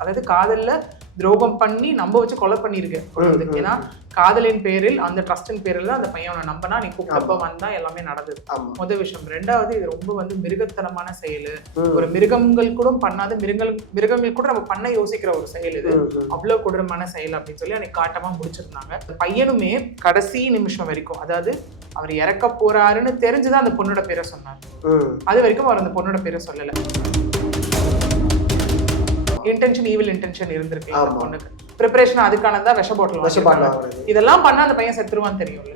அதாவது காதல்ல துரோகம் பண்ணி நம்ப வச்சு கொலை பண்ணிருக்கு. ஏன்னா காதலின் பேரில் அந்த ட்ரஸ்டின் பேரில் தான் அந்த பையனை நம்பினா நீ கூப்பிட்டப்ப வந்தா எல்லாமே நடந்தது. முதல் விஷயம். ரெண்டாவது இது ரொம்ப வந்து மிருகத்தனமான செயல். ஒரு மிருகங்கள் கூட பண்ணாத மிருகங்கள் கூட நம்ம பண்ண யோசிக்கிற ஒரு செயல் இது. அவ்வளவு கொடூரமான செயல் அப்படின்னு சொல்லி அன்னைக்கு காட்டமா முடிச்சிருந்தாங்க. பையனுமே கடைசி நிமிஷம் வரைக்கும், அதாவது அவர் இறக்க போறாருன்னு தெரிஞ்சுதான் அந்த பொண்ணோட பேரை சொன்னார். அது வரைக்கும் அவர் அந்த பொண்ணோட பேரை சொல்லல. இன்டென்ஷன், ஈவில் இன்டென்ஷன் இருந்திருக்கு அந்த பொண்ணுக்கு. ப்ரிப்பரேஷன் அதுக்கானதான் விஷ பாட்டில். இதெல்லாம் பண்ணா அந்த பையன் செத்துருவான்னு தெரியும்.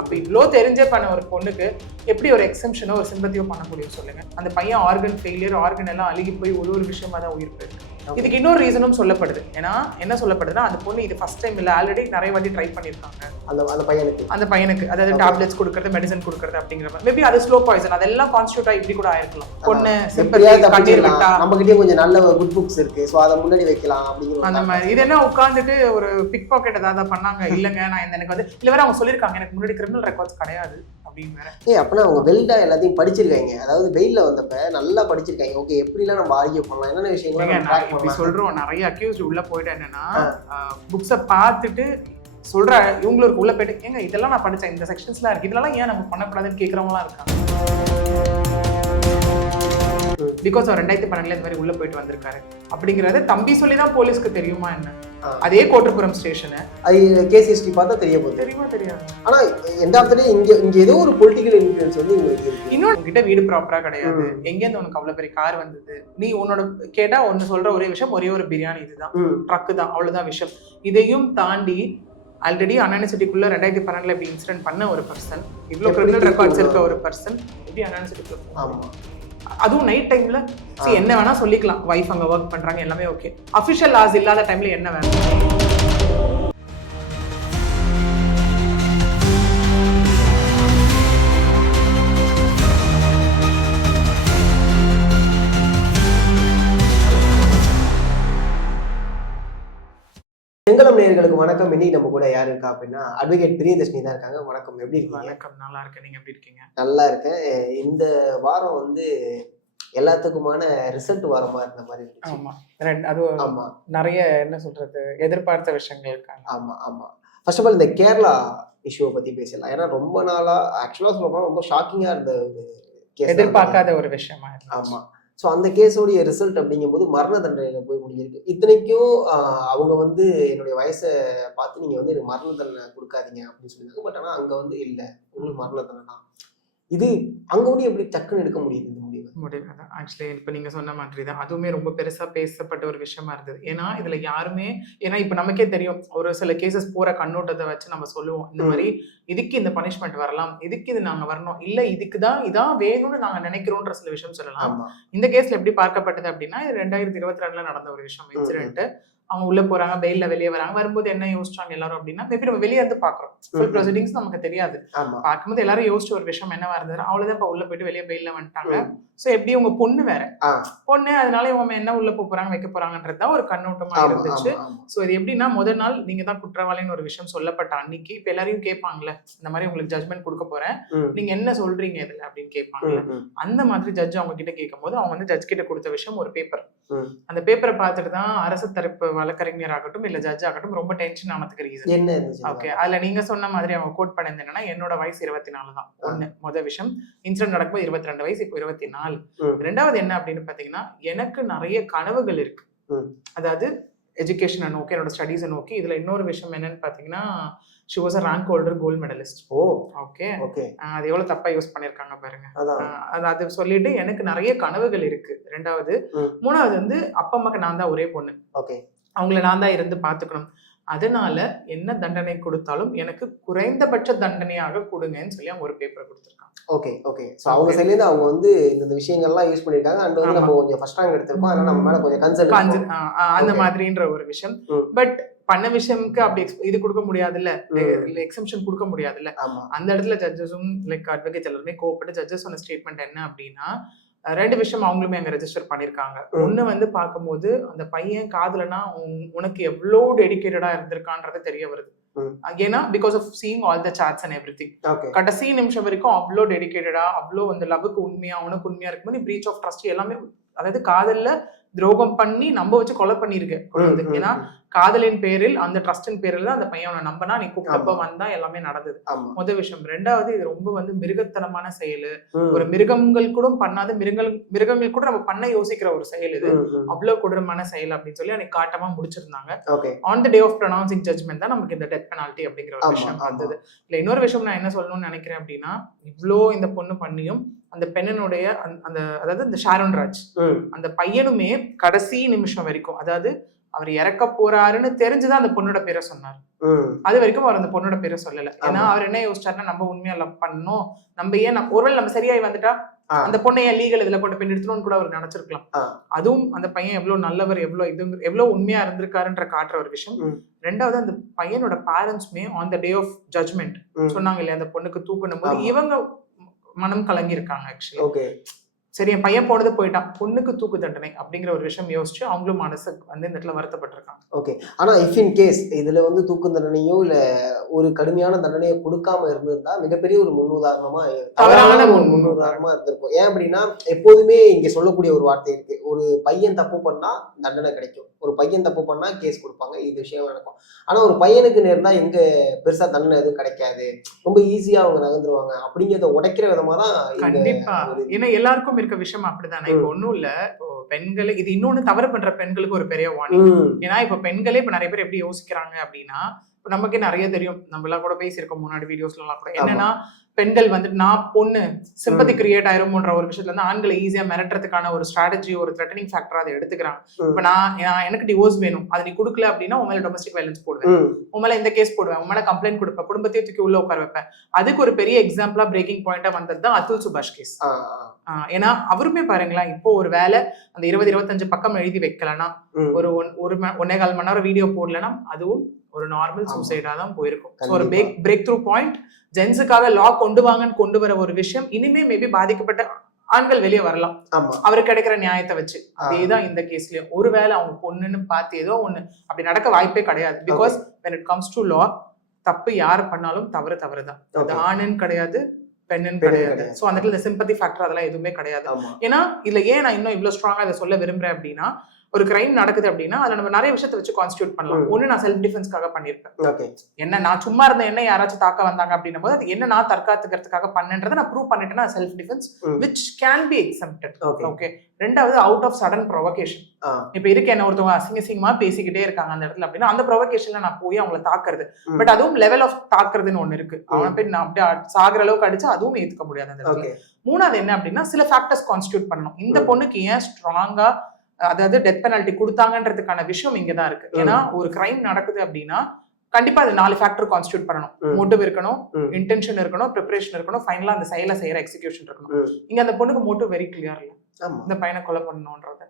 அப்ப இவ்வளோ தெரிஞ்சே பண்ண ஒரு பொண்ணுக்கு எப்படி ஒரு எக்ஸம்ஷனோ ஒரு சிம்பத்தியோ பண்ண முடியும் சொல்லுங்க? அந்த பையன் ஆர்கன் ஃபெயிலியர், ஆர்கன் எல்லாம் அழுகி போய் ஒரு விஷயமா தான் உயிர் போயிருக்கு. இதுக்கு இன்னொரு ரீசனும் சொல்லப்படுது. ஏன்னா என்ன சொல்லப்படுதுன்னா, அந்த பொண்ணு இது ஃபர்ஸ்ட் டைம் இல்ல, ஆல்ரெடி நிறைய வாட்டி ட்ரை பண்ணிருக்காங்க அந்த பையனுக்கு. அதாவது டேப்லெட்ஸ் கொடுக்கறது, மெடிசன் கொடுக்கறது அப்படிங்கிற மாதிரி. மேபி அது ஸ்லோ பாய்சன், அதெல்லாம் கான்ஸ்டியூட்டா இப்படி கூட ஆயிருக்கலாம். பொண்ணு சிம்பத்தி கண்ணீர் விட்டா நம்ம கிட்டே கொஞ்சம் நல்ல குட் புக்ஸ் இருக்கு, சோ அத முன்னாடி வைக்கலாம் அப்படிங்கிற அந்த மாதிரி. இது என்ன உட்கார்ந்துட்டு ஒரு பிக் பாக்கெட் ஏதாவது பண்ணாங்க? இல்லங்க, நான் எனக்கு வந்து இல்ல வேற அவங்க சொல்லிருக்காங்க எனக்கு முன்னாடி கிரிமினல் ரெக்கார்ட்ஸ் கிடையாது அப்படின்னு வேற. அப்பனா அவங்க வெல்டா எல்லாத்தையும் படிச்சிருக்காங்க. அதாவது வெயில்ல வந்தப்ப நல்லா படிச்சிருக்காங்க. ஓகே, எப்படிலாம் நம்ம ஆர்கியூ பண்ணலாம், என்னென்ன விஷயங்கள் இப்படி சொல்றோம். நிறைய அக்யூஸ்ட் உள்ள போயிட்டு என்னன்னா, புக்ஸை பார்த்துட்டு சொல்ற இவங்களுக்கு உள்ள போயிட்டு, ஏங்க இதெல்லாம் நான் படிச்சேன், இந்த செக்ஷன்ஸ்லாம் இருக்கு, இதெல்லாம் ஏன் நம்ம பண்ணக்கூடாதுன்னு கேட்கறவங்களாம் இருக்காங்க. பிகாஸ் அவர் 2012 இந்த மாதிரி உள்ள போயிட்டு வந்திருக்காரு அப்படிங்கறது தம்பி சொல்லிதான் போலீஸ்க்கு தெரியுமா என்ன? அதே கோட்டர்புரம் ஸ்டேஷன் கேஸ் ஹிஸ்டரி பார்த்தா தெரியுமா? தெரியாது. ஆனா எண்ட் ஆஃப் தி டே இங்க ஏதோ ஒரு பொலிட்டிக்கல் இன்ஃப்ளூயன்ஸ் வந்து உங்களுக்கு இருக்கு. இன்னொரு கிட்ட வீடு ப்ராப்பரா கிடையாது. எங்க இருந்து உனக்கு அவ்வளவு பெரிய கார் வந்தது? நீ உன்னோட கேட்டா ஒன்னு சொல்ற ஒரே விஷயம், ஒரே ஒரு பிரியாணி இதுதான், ட்ரக் தான், அவ்வளவுதான் விஷயம். இதையும் தாண்டி ஆல்ரெடி அண்ணா சிட்டிக்குள்ள 2012 இப்படி இன்சிடென்ட் பண்ண ஒரு பர்சன், இவ்வளவு கிரிமினல் ரெக்கார்ட்ஸ் இருக்க ஒரு பர்சன் எப்படி அண்ணா சிட்டிக்குள்ள? ஆமா, அதுவும் நைட் டைம்ல என்ன வேணா சொல்லிக்கலாம். வைஃப் அங்க ஒர்க் பண்றாங்க, எல்லாமே ஓகே. அபிஷியல் லாஸ் இல்லாத டைம்ல என்ன வேணும்? செங்கலம் நேயர்களுக்கு வணக்கம். இன்னைக்கு நம்ம கூட யாரு இருக்கா அப்படின்னா அட்வொகேட் பிரியதர்ஷினி தான் இருக்காங்க. வணக்கம், எப்படி இருக்கீங்க? வணக்கம், நல்லா இருக்கேன். நீங்க எப்படி இருக்கீங்க? நல்லா இருக்கேன். இந்த வாரம் வந்து எல்லாத்துக்குமான ரிசல்ட் வாரமா இருந்த மாதிரி இருந்துச்சு. ஆமா, அது நிறைய என்ன சொல்றது, எதிர்பார்த்த விஷயங்கள் இருக்காங்க. ஆமா. ஃபர்ஸ்ட் ஆஃப் ஆல் இந்த கேரளா இஷ்யூவை பத்தி பேசலாம். ஏன்னா ரொம்ப நாளா ஆக்சுவலா சொல்லப்போனா ரொம்ப ஷாக்கிங்கா இருந்த ஒரு கேஸ், எதிர்பார்க்காத ஒரு விஷயமா. ஆமா. ஸோ அந்த கேஸோடைய ரிசல்ட் அப்படிங்கும்போது மரண தண்டனையில போய் முடிஞ்சிருக்கு. இத்தனைக்கும் அவங்க வந்து என்னுடைய வயசை பார்த்து நீங்க வந்து எனக்கு மரண தண்டனை கொடுக்காதீங்க அப்படின்னு சொல்லியிருந்தாங்க. பட் ஆனால் அங்க வந்து இல்லை, உங்களுக்கு மரண தண்டனை தான். இது அங்க வந்து எப்படி டக்குன்னு எடுக்க முடியுது இந்த முடிவு? ஆக்சுவலி இப்ப நீங்க சொன்ன மாதிரி தான், அதுவுமே ரொம்ப பெருசா பேசப்பட்ட ஒரு விஷயமா இருந்தது. ஏன்னா இதுல யாருமே, ஏன்னா இப்ப நமக்கே தெரியும் ஒரு சில கேசஸ் போற கண்ணோட்டத்தை வச்சு நம்ம சொல்லுவோம், இந்த மாதிரி இதுக்கு இந்த பனிஷ்மெண்ட் வரலாம், இதுக்கு இது நாங்க வரணும், இல்ல இதுக்குதான் இதான் வேணும்னு நாங்க நினைக்கிறோம்ன்ற சில விஷயம் சொல்லலாம். இந்த கேஸ்ல எப்படி பார்க்கப்பட்டது அப்படின்னா, இது 2022 நடந்த ஒரு விஷயம், இன்சிடென்ட். அவங்க உள்ள போறாங்க, பெயில்ல வெளியே வராங்க. வரும்போது என்ன யோசிச்சாங்க எல்லாரும் அப்படின்னா, மேபி நம்ம வெளியே இருந்து பாக்குறோம், ஃபுல் ப்ரொசீடிங்ஸ் நமக்கு தெரியாது. பார்க்கும்போது எல்லாரும் யோசிச்ச ஒரு விஷயம் என்னவா இருந்தது, அவ்வளவுதான் இப்ப உள்ள போயிட்டு வெளியே பெயில்ல வந்துட்டாங்க. சோ எப்படி உங்க பொண்ணு வேற பொண்ணு, அதனால இவங்க என்ன உள்ள போறாங்க வைக்க போறாங்கன்றதுதான் ஒரு கண்ணோட்டமா இருந்துச்சு. சோ இது எப்படின்னா, முதல் நாள் நீங்க தான் குற்றவாளின்னு ஒரு விஷயம் சொல்லப்பட்ட அன்னைக்கு இப்ப எல்லாரையும் கேட்பாங்கல்ல, இந்த மாதிரி உங்களுக்கு ஜட்மெண்ட் கொடுக்க போறேன், நீங்க என்ன சொல்றீங்க இதுல அப்படின்னு கேட்பாங்கல்ல. அந்த மாதிரி ஜட்ஜ் அவங்க கிட்ட கேட்கும் போது அவங்க வந்து ஜட்ஜ் கிட்ட கொடுத்த விஷயம் ஒரு பேப்பர். அந்த பேப்பரை பார்த்துட்டு தான் அரசு தரப்பு வழக்கறிஞர் ஆகட்டும் இல்ல ஜட்ஜ் ஆகட்டும் ரொம்ப டென்ஷன் ஆனதுக்கு ரீசன் ஓகே. அதுல நீங்க சொன்ன மாதிரி அவங்க கோட் பண்ணது என்னன்னா, என்னோட வயசு 24 தான். ஒண்ணு முதல் விஷயம், இன்சிடென்ட் நடக்கும்போது 22 வயசு, இப்போ 24. ரெண்டாவது என்ன அப்படின்னு பாத்தீங்கன்னா, எனக்கு நிறைய கனவுகள் இருக்கு, அதாவது எஜுகேஷனை நோக்கி, என்னோட ஸ்டடீஸை நோக்கி. இதுல இன்னொரு விஷயம் என்னன்னு பாத்தீங்கன்னா, she was a rank holder, gold medalist. Okay. அது எவ்வளவு தப்பா யூஸ் பண்ணிருக்காங்க பாருங்க. அது சொல்லிட்டு எனக்கு நிறைய கனவுகள் இருக்கு. ரெண்டாவது. மூணாவது வந்து அப்பா அம்மாக்கு நான் தான் ஒரே பொண்ணு, அவங்கள நான் தான் இருந்து பாத்துக்கணும். அதனால என்ன தண்டனை கொடுத்தாலும் எனக்கு குறைந்தபட்ச தண்டனையாக கொடுங்கன்னு சொல்லி அவங்க ஒரு பேப்பர் கொடுத்திருக்காங்க. ஓகே. சோ அவங்க சைடுல அவங்க வந்து இந்த விஷயங்கள்லாம் யூஸ் பண்ணிருக்காங்க. அண்ட் வந்து நம்ம கொஞ்சம் ஃபர்ஸ்ட் ரேங்க் எடுத்துறோம், அதனால நம்ம மேல கொஞ்சம் கன்சர்ன் அந்த மாதிரின்ற ஒரு விஷயம். பட் பண்ண விஷயம்க்கு அப்படி இது கொடுக்க முடியாதுல்ல, எக்ஸம்ஷன் கொடுக்க முடியாதுல்ல. அந்த இடத்துல ஜட்ஜஸும் லைக் அட்வொகேட் எல்லாருமே கோவப்பட்டு ஜட்ஜஸ் சொன்ன ஸ்டேட்மெண்ட் என்ன அப்படின்னா, ரெண்டு விஷயம் அவங்களுமே அங்க ரெஜிஸ்டர் பண்ணிருக்காங்க. ஒண்ணு வந்து பார்க்கும்போது அந்த பையன் காதலனா உனக்கு எவ்வளவு டெடிகேட்டடா இருந்திருக்கான்றது தெரிய வருது. ஏன்னா because of seeing all the chats and everything, கடைசி நிமிஷம் வரைக்கும் அவ்வளோ டெடிகேட்டடா, அவ்வளோ அந்த லவ்வுக்கு உண்மையா, உனக்கு உண்மையா இருக்கும்போது பிரீச் ஆஃப் ட்ரஸ்ட் எல்லாமே, அதாவது காதல்ல துரோகம் பண்ணி நம்ப வச்சு கொலை பண்ணிருக்கு கொண்டு வந்து. ஏன்னா காதலின் பேரில் அந்த ட்ரஸ்டின் பேரில் தான் அந்த பையனை நம்பினா நீ கூப்பிட்டப்ப வந்தா எல்லாமே நடந்தது. முதல் விஷயம். ரெண்டாவது இது ரொம்ப வந்து மிருகத்தனமான செயல். ஒரு மிருகங்கள் கூட பண்ணாத மிருகங்கள் கூட நம்ம பண்ண யோசிக்கிற ஒரு செயல் இது. அவ்வளவு கொடூரமான செயல் அப்படின்னு சொல்லி அன்னைக்கு காட்டமா முடிச்சிருந்தாங்க. On the day of pronouncing judgement தான் நமக்கு இந்த டெத் பெனால்டி அப்படிங்கிற ஒரு விஷயம் வந்தது. இல்ல இன்னொரு விஷயம் நான் என்ன சொல்லணும்னு நினைக்கிறேன் அப்படின்னா, இவ்வளோ இந்த பொண்ணு பண்ணியும் அந்த பெண்ணனுடைய அந்த அதாவது இந்த ஷாரோன் ராஜ் அந்த பையனுமே கடைசி நிமிஷம் வரைக்கும், அதாவது அவர் இறக்க போறாருன்னு தெரிஞ்சுதான் அந்த பொண்ணோட பேரை சொன்னார். அது வரைக்கும் அவர் அந்த பொண்ணோட பேரை சொல்லல. ஏன்னா அவர் என்ன யோசிச்சாருன்னா, நம்ம உண்மையா லவ் பண்ணணும், நம்ம ஏன் ஒருவேளை நம்ம சரியாய் வந்துட்டா அந்த பொண்ணை ஏன் லீகல் இதுல கொண்டு போய் நிறுத்தணும்னு கூட அவர் நினைச்சிருக்கலாம். அதுவும் அந்த பையன் எவ்வளவு நல்லவர், எவ்வளவு உண்மையா இருந்திருக்காருன்ற காட்டுற ஒரு விஷயம். ரெண்டாவது அந்த பையனோட பேரண்ட்ஸ்மே on the day of judgement சொன்னாங்க இல்லையா, அந்த பொண்ணுக்கு தூக்கணும் போது இவங்க மனம் கலங்கி இருக்காங்க. ஆக்சுவலி சரி என் பையன் போனது போயிட்டான், பொண்ணுக்கு தூக்கு தண்டனை அப்படிங்கிற ஒரு விஷயம் யோசிச்சு அவங்களும் மனசு வந்து இந்த இடத்துல வருத்தப்பட்டிருக்காங்க. ஓகே. ஆனா இஃப் இன் கேஸ் இதுல வந்து தூக்கு தண்டனையோ இல்ல ஒரு கடுமையான தண்டனையோ கொடுக்காம இருந்திருந்தா மிகப்பெரிய ஒரு முன்னுதாரணமா இருந்திருக்கும். ஏன் அப்படின்னா எப்போதுமே இங்க சொல்லக்கூடிய ஒரு வார்த்தை இருக்கு, ஒரு பையன் தப்பு பண்ணா தண்டனை கிடைக்கும், ஒரு பையன் தப்பு பண்ணா கேஸ் கொடுப்பாங்க, இது விஷயம் நடக்கும். ஆனா ஒரு பையனுக்கு நேர்ந்தா எங்க பெருசா தண்டனை எதுவும் கிடைக்காது, ரொம்ப ஈஸியா அவங்க நகர்ந்துருவாங்க அப்படிங்கிறத உடைக்கிற விதமா தான். கண்டிப்பா. ஏன்னா எல்லாருக்கும் இருக்க விஷயம் அப்படிதானே. இப்ப ஒண்ணும் இல்ல, இப்போ பெண்களை இது இன்னொன்னு தவறு பண்ற பெண்களுக்கு ஒரு பெரிய வார்னிங். ஏன்னா இப்ப பெண்களே இப்ப நிறைய பேர் எப்படி யோசிக்கிறாங்க அப்படின்னா, நமக்கே நிறைய தெரியும், நம்ம எல்லாம் கூட பேசியிருக்கோம் முன்னாடி வீடியோஸ்ல எல்லாம் கூட, என்னன்னா பெண்கள் வந்துட்டு நான் பொண்ணு சிம்பத்தி கிரியேட் ஆயிரும்ன்ற ஒரு விஷயத்துல இருந்து ஆண்களை ஈஸியா மிரட்டுறதுக்கான ஒரு ஸ்ட்ராட்டஜி, ஒரு த்ரெட்டனிங் ஃபேக்டரா அதை எடுத்துக்கிறாங்க. இப்ப நான் எனக்கு டிவோர்ஸ் வேணும், அதை நீ கொடுக்கல அப்படின்னா உன் மேல டொமஸ்டிக் வயலன்ஸ் போடுவேன், உன் மேல இந்த கேஸ் போடுவேன், உன் மேல கம்ப்ளைண்ட் கொடுப்பேன், குடும்பத்தையே தூக்கி உள்ள உட்கார வைப்பேன். அதுக்கு ஒரு பெரிய எக்ஸாம்பிளா பிரேக்கிங் பாயிண்டா வந்தது தான் அதுல் சுபாஷ் கேஸ். ஏன்னா அவருமே பாருங்களேன், இப்போ ஒரு வேலை அந்த 20-25 பக்கம் எழுதி வைக்கலன்னா, ஒரு 1.25 மணி நேரம் வீடியோ போடலன்னா அதுவும் ஒரு நார்மல் சூசைடா தான் போயிருக்கும். ஒரு பிரேக் த்ரூ பாயிண்ட், ஜென்ஸுக்காக லா கொண்டு வர ஒரு விஷயம் இனிமே மேபி பாதிக்கப்பட்ட ஆண்கள் வெளியே வரலாம் அவருக்கு கிடைக்கிற நியாயத்தை வச்சு. அதேதான் இந்த கேஸ்லயும். ஒருவேளை அவங்க பொண்ணுன்னு பார்த்து ஏதோ ஒண்ணு அப்படி நடக்க வாய்ப்பே கிடையாது. Because when it comes to law, தப்பு யாரு பண்ணாலும் தவறுதான். அது ஆணுன்னு கிடையாது, பெண்ணுன்னு கிடையாது. சோ அந்த இடத்துல சிம்பத்தி ஃபேக்டர் அதெல்லாம் எதுவுமே கிடையாது. ஏன்னா இதுல ஏன் நான் இன்னும் இவ்வளவு ஸ்ட்ராங்கா இதை சொல்ல விரும்புறேன் அப்படின்னா, ஒரு கிரைம் நடக்குது அப்படின்னா அதுல நம்ம நிறைய விஷயத்தை வச்சு கான்ஸ்டியூட் பண்ணலாம். ஒண்ணு நான் செல்ஃப் டிஃபென்ஸ்க்காக பண்ணிருப்பேன், என்ன நான் சும்மா இருந்த என்ன யாராச்சும் தாக்க வந்தாங்க அப்படின்னும் போது அது என்ன நான் தற்காத்துக்கிறதுக்காக பண்ணேன்றதை நான் ப்ரூவ் பண்ணிட்டேன்னா self defence which can be exempted. Okay. ரெண்டாவது அவுட் ஆஃப் சடன் ப்ரொவகேஷன். இப்ப இருக்கு என்ன ஒருத்தவங்க அசிங்கமா பேசிக்கிட்டே இருக்காங்க அந்த இடத்துல அப்படின்னா அந்த ப்ரொவகேஷன்ல நான் போய் அவங்களை தாக்குறது. பட் அதுவும் லெவல் ஆஃப் தாக்குறதுன்னு ஒண்ணு இருக்கு. அவனை போய் நான் அப்படியே சாகுற அளவுக்கு அடிச்சு அதுவும் ஏத்துக்க முடியாது அந்த இடத்துல. மூணாவது என்ன அப்படின்னா சில ஃபேக்டர்ஸ் கான்ஸ்டியூட் பண்ணணும். இந்த பொண்ணுக்கு ஏன் ஸ்ட்ராங்கா அதாவது டெத் பெனால்டி கொடுத்தாங்கன்றதுக்கான விஷயம் இங்கதான் இருக்கு. ஏன்னா ஒரு கிரைம் நடக்குது அப்படின்னா கண்டிப்பா அது 4 ஃபேக்டர் கான்ஸ்டியூட் பண்ணணும். மோட்டிவ் இருக்கணும், இன்டென்ஷன் இருக்கணும், ப்ரிப்பரேஷன் இருக்கணும், ஃபைனலா அந்த செயலை செய்யற எக்ஸிகியூஷன் இருக்கணும். இங்க அந்த பொண்ணுக்கு மோட்டிவ் வெரி கிளியர் இல்ல, இந்த பையனை கொலை பண்ணணும்ன்றது.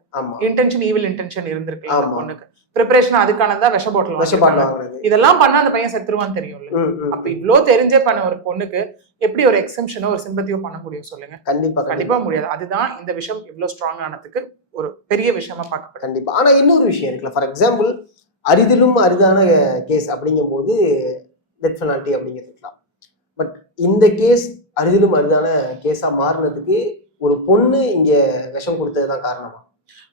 இன்டென்ஷன் ஈவில் இன்டென்ஷன் இருந்திருக்கலாம் அந்த பொண்ணுக்கு. ப்ரிப்பரேஷன் அதுக்கானதான் விஷ பாட்டில். இதெல்லாம் பண்ணா அந்த பையன் செத்துருவான்னு தெரியும்ல. அப்ப இவ்வளவு தெரிஞ்சே பண்ண ஒரு பொண்ணுக்கு எப்படி ஒரு எக்ஸம்ஷனோ ஒரு சிம்பத்தியோ பண்ண முடியும் சொல்லுங்க? கண்டிப்பா முடியாது. அதுதான் இந்த விஷயம் இவ்வளவு ஸ்ட்ராங் ஆனதுக்கு ஒரு பெரிய விஷயமா பார்க்கப்படும். கண்டிப்பா. ஆனா இன்னொரு விஷயம் இருக்குல்ல, ஃபார் எக்ஸாம்பிள் அரிதிலும் அரிதான கேஸ் அப்படிங்கும் போது டெத் பெனால்டி அப்படிங்கிறதுக்கலாம். பட் இந்த கேஸ் அரிதிலும் அரிதான கேஸா மாறினதுக்கு ஒரு பொண்ணு இங்க விஷம் கொடுத்ததுதான் காரணமா?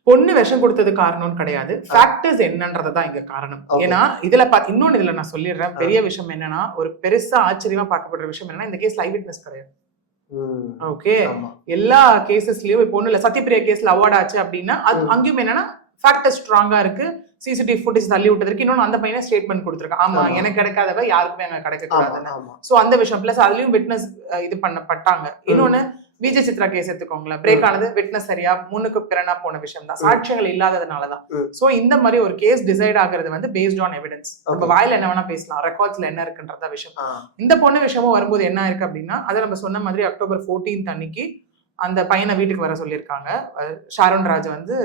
பொண்ணு விஷம் கொடுத்தது காரணம்னு கிடையாது, ஃபேக்டர்ஸ் என்னன்றதுதான் இங்க காரணம். ஏன்னா இதுல இன்னொன்னு இதுல நான் சொல்லிடுறேன், பெரிய விஷயம் என்னன்னா ஒரு பெருசா ஆச்சரியமா பார்க்கப்படுற விஷயம் என்னன்னா இந்த கேஸ் லைவ் விட்னஸ் கிடையாது. ஓகே. எல்லா கேசஸ்லயும் இப்போ ஒண்ணு இல்ல, சத்யபிரியா கேஸ்ல அவார்ட் ஆச்சு அப்படின்னா அங்கேயும் என்னன்னா ஃபேக்டர் ஸ்ட்ராங்கா இருக்கு, சிசிடிவி ஃபுட்டேஜ் தள்ளி விட்டதற்கு. இன்னொன்னு அந்த பையனை ஸ்டேட்மெண்ட் கொடுத்துருக்கான், ஆமா எனக்கு கிடைக்காதவ யாருக்குமே அங்க கிடைக்க கூடாதுன்னு. சோ அந்த விஷயம் பிளஸ் அதுலயும் விட்னஸ் இது பண்ணப்பட்டாங்க. இன்னொன்னு விஜய் சித்ரா கேஸ் எடுத்துக்கோங்களேன், பிரேக் ஆனது விட்னஸ் சரியா முன்னுக்கு பிறனா போன விஷயம் தான், சாட்சியங்கள் இல்லாததுனாலதான். சோ இந்த மாதிரி ஒரு கேஸ் டிசைட் ஆகுறது வந்து பேஸ்ட் ஆன் எவிடன்ஸ். நம்ம வாயில என்ன வேணா பேசலாம், ரெக்கார்ட்ஸ்ல என்ன இருக்குன்றத விஷயம். இந்த பொண்ணு விஷயமும் வரும்போது என்ன இருக்கு அப்படின்னா, அதை நம்ம சொன்ன மாதிரி அக்டோபர் 14 அன்னைக்கு அந்த பையனை வீட்டுக்கு வர சொல்லியிருக்காங்க. ஷாரோன் ராஜ் வந்து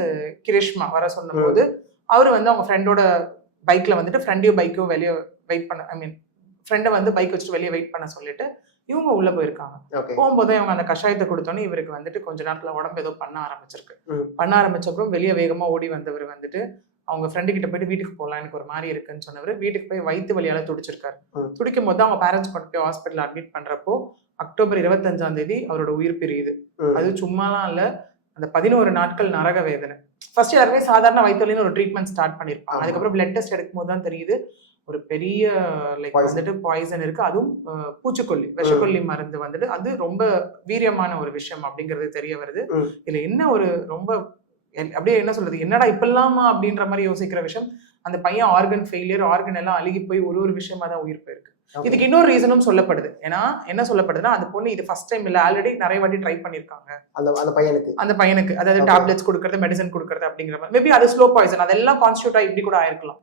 கிரிஷ்மா வர சொன்ன போது அவரு வந்து அவங்க ஃப்ரெண்டோட பைக்ல வந்துட்டு ஃப்ரெண்டையும் பைக்கும் வெளியே வெயிட் பண்ண, ஐ மீன் ஃப்ரெண்டை வந்து பைக் வச்சுட்டு வெளியே வெயிட் பண்ண சொல்லிட்டு இவங்க உள்ள போயிருக்காங்க. போகும்போது இவங்க அந்த கஷாயத்தை கொடுத்தோன்னே இவருக்கு வந்துட்டு கொஞ்ச நேரத்துல உடம்பு ஏதோ பண்ண ஆரம்பிச்சப்பறம் வெளியே வேகமா ஓடி வந்தவர் வந்துட்டு அவங்க ஃப்ரெண்டு கிட்ட போயிட்டு வீட்டுக்கு போகலாம் எனக்கு ஒரு மாதிரி இருக்குன்னு சொன்னவர் வீட்டுக்கு போய் வயிற்று வலியால துடிச்சிருக்காரு. துடிக்கும் போது அவங்க பேரண்ட்ஸ் கொண்டு போய் ஹாஸ்பிட்டல் அட்மிட் பண்றப்போ அக்டோபர் 25 அவரோட உயிர் பிரியுது. அது சும்மாலாம் இல்ல, அந்த 11 நாட்கள் நரக வேதனை. ஃபர்ஸ்ட் எல்லாருமே சாதாரண வயிற்றுவலின்னு ஒரு ட்ரீட்மெண்ட் ஸ்டார்ட் பண்ணிருப்பாங்க. அதுக்கப்புறம் பிளட் டெஸ்ட் எடுக்கும்போது தான் தெரியுது ஒரு பெரிய லைக் வந்துட்டு பாய்சன் இருக்கு. அதுவும் பூச்சிக்கொல்லி விஷக்கொல்லி மருந்து வந்துட்டு அது ரொம்ப வீரியமான ஒரு விஷயம் அப்படிங்கிறது தெரிய வருது. இதுல என்ன ஒரு ரொம்ப அப்படியே என்ன சொல்றது, என்னடா இப்பெல்லாமா அப்படின்ற மாதிரி யோசிக்கிற விஷயம், அந்த பையன் ஆர்கன் ஃபெயிலியர், ஆர்கன் எல்லாம் அழுகி போய் ஒரு விஷயமா தான் உயிர் போயிருக்கு. இதுக்கு இன்னொரு ரீசனும் சொல்லப்படுது. ஏன்னா என்ன சொல்லப்படுதுன்னா, அந்த பொண்ணு இது ஃபர்ஸ்ட் டைம் இல்ல, ஆல்ரெடி நிறைய வாட்டி ட்ரை பண்ணிருக்காங்க அந்த பையனுக்கு அதாவது டேப்லெட்ஸ் கொடுக்கறது, மெடிசன் கொடுக்கறது அப்படிங்கிற மாதிரி. மேபி அது ஸ்லோ பாய்சன், அதெல்லாம் கான்ஸ்டியூட்டா இப்படி கூட ஆயிருக்கலாம்.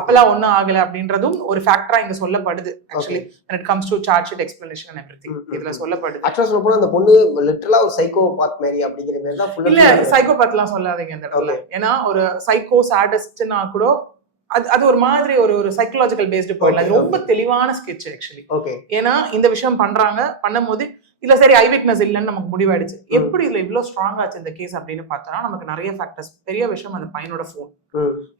அப்பெல்லாம் ஒன்னும் ஆகல அப்படின்றதும் ஒரு ஃபேக்டரா இங்க சொல்லப்படுது. Actually when it comes to charge sheet explanation and everything இதுல சொல்லப்படுது. ஆக்சுவலா சொல்ல போனா அந்த பொண்ணு லிட்டரலா ஒரு சைக்கோபாத் மாதிரி அப்படிங்கிற மாதிரி தான். இல்ல சைக்கோபாத்லாம் சொல்லாதீங்க இந்த இடத்துல. ஏன்னா ஒரு சைக்கோ சாடிஸ்ட்னா கூட அது ஒரு மாதிரி ஒரு சைக்கலாஜிக்கல் பேஸ்டு போயிடலாம். அது ரொம்ப தெளிவான ஸ்கெட்ச் ஆக்சுவலி. ஏன்னா இந்த விஷயம் பண்ணும்போது இல்ல சரி ஐ விட்னஸ் இல்லைன்னு நமக்கு முடிவாயிடுச்சு. எப்படி இதுல இவ்வளவு ஸ்ட்ராங் ஆச்சு இந்த கேஸ் அப்படின்னு பார்த்தோம்னா, நமக்கு நிறைய ஃபேக்டர்ஸ். பெரிய விஷயம் அந்த பையனோட போன்.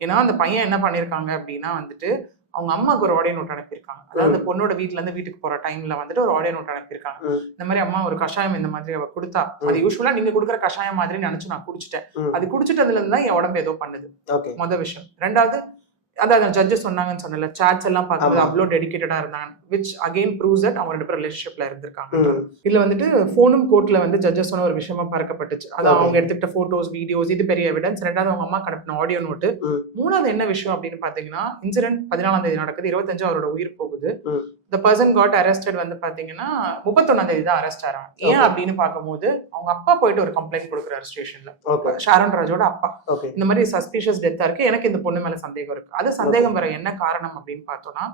ஏன்னா அந்த பையன் என்ன பண்ணிருக்காங்க அப்படின்னா வந்துட்டு, அவங்க அம்மாவுக்கு ஒரு ஆடியோ நோட் அனுப்பியிருக்காங்க. அதாவது அந்த பொண்ணோட வீட்டுல இருந்து வீட்டுக்கு போற டைம்ல வந்துட்டு ஒரு ஆடியோ நோட் அனுப்பியிருக்காங்க. இந்த மாதிரி அம்மா ஒரு கஷாயம் இந்த மாதிரி அவ கொடுத்தா, அது யூஸ்வலா நீங்க கொடுக்குற கஷாயம் மாதிரி நினைச்சு நான் குடிச்சிட்டேன். அது குடிச்சிட்டதுல இருந்து தான் என் உடம்பு ஏதோ பண்ணுது. மொதல் விஷயம். ரெண்டாவது அதாவது ஜட்ஜஸ் சொன்னாங்கன்னு சொன்னல, சாட்ஸ் எல்லாம் பார்க்கும்போது அவ்வளோ டெடிகேட்டடா இருந்தாங்க, விச் அகைன் ப்ரூவ்ஸ் தட் அவங்க 2 பேரும் ரிலேஷன்ஷிப்ல இருந்திருக்காங்க. இதுல வந்துட்டு போனும் கோர்ட்ல வந்து ஜட்ஜஸ் சொன்ன ஒரு விஷயமா பார்க்கப்பட்டுச்சு. அதான் அவங்க எடுத்துக்கிட்ட போட்டோஸ், வீடியோஸ், இது பெரிய எவிடன்ஸ். ரெண்டாவது அவங்க அம்மா அனுப்பின ஆடியோ நோட்டு. மூணாவது என்ன விஷயம் அப்படின்னு பாத்தீங்கன்னா, இன்சிடென்ட் 14ஆம் தேதி நடக்குது, 25 அவரோட உயிர் போகுது. the person got arrested வந்து பாத்தீங்கன்னா 31ஆம் தேதி தான் அரெஸ்ட் ஆறாங்க. ஏன் அப்படின்னு பார்க்கும்போது அவங்க அப்பா போயிட்டு ஒரு கம்ப்ளைண்ட் கொடுக்குறாரு ஸ்டேஷன்ல. ஷாரன் ராஜோட அப்பா, இந்த மாதிரி சஸ்பிஷியஸ் டெத்தா இருக்கு, எனக்கு இந்த பொண்ணு மேல சந்தேகம் இருக்கு. அது சந்தேகம் வர என்ன காரணம் அப்படின்னு பார்த்தோம்னா,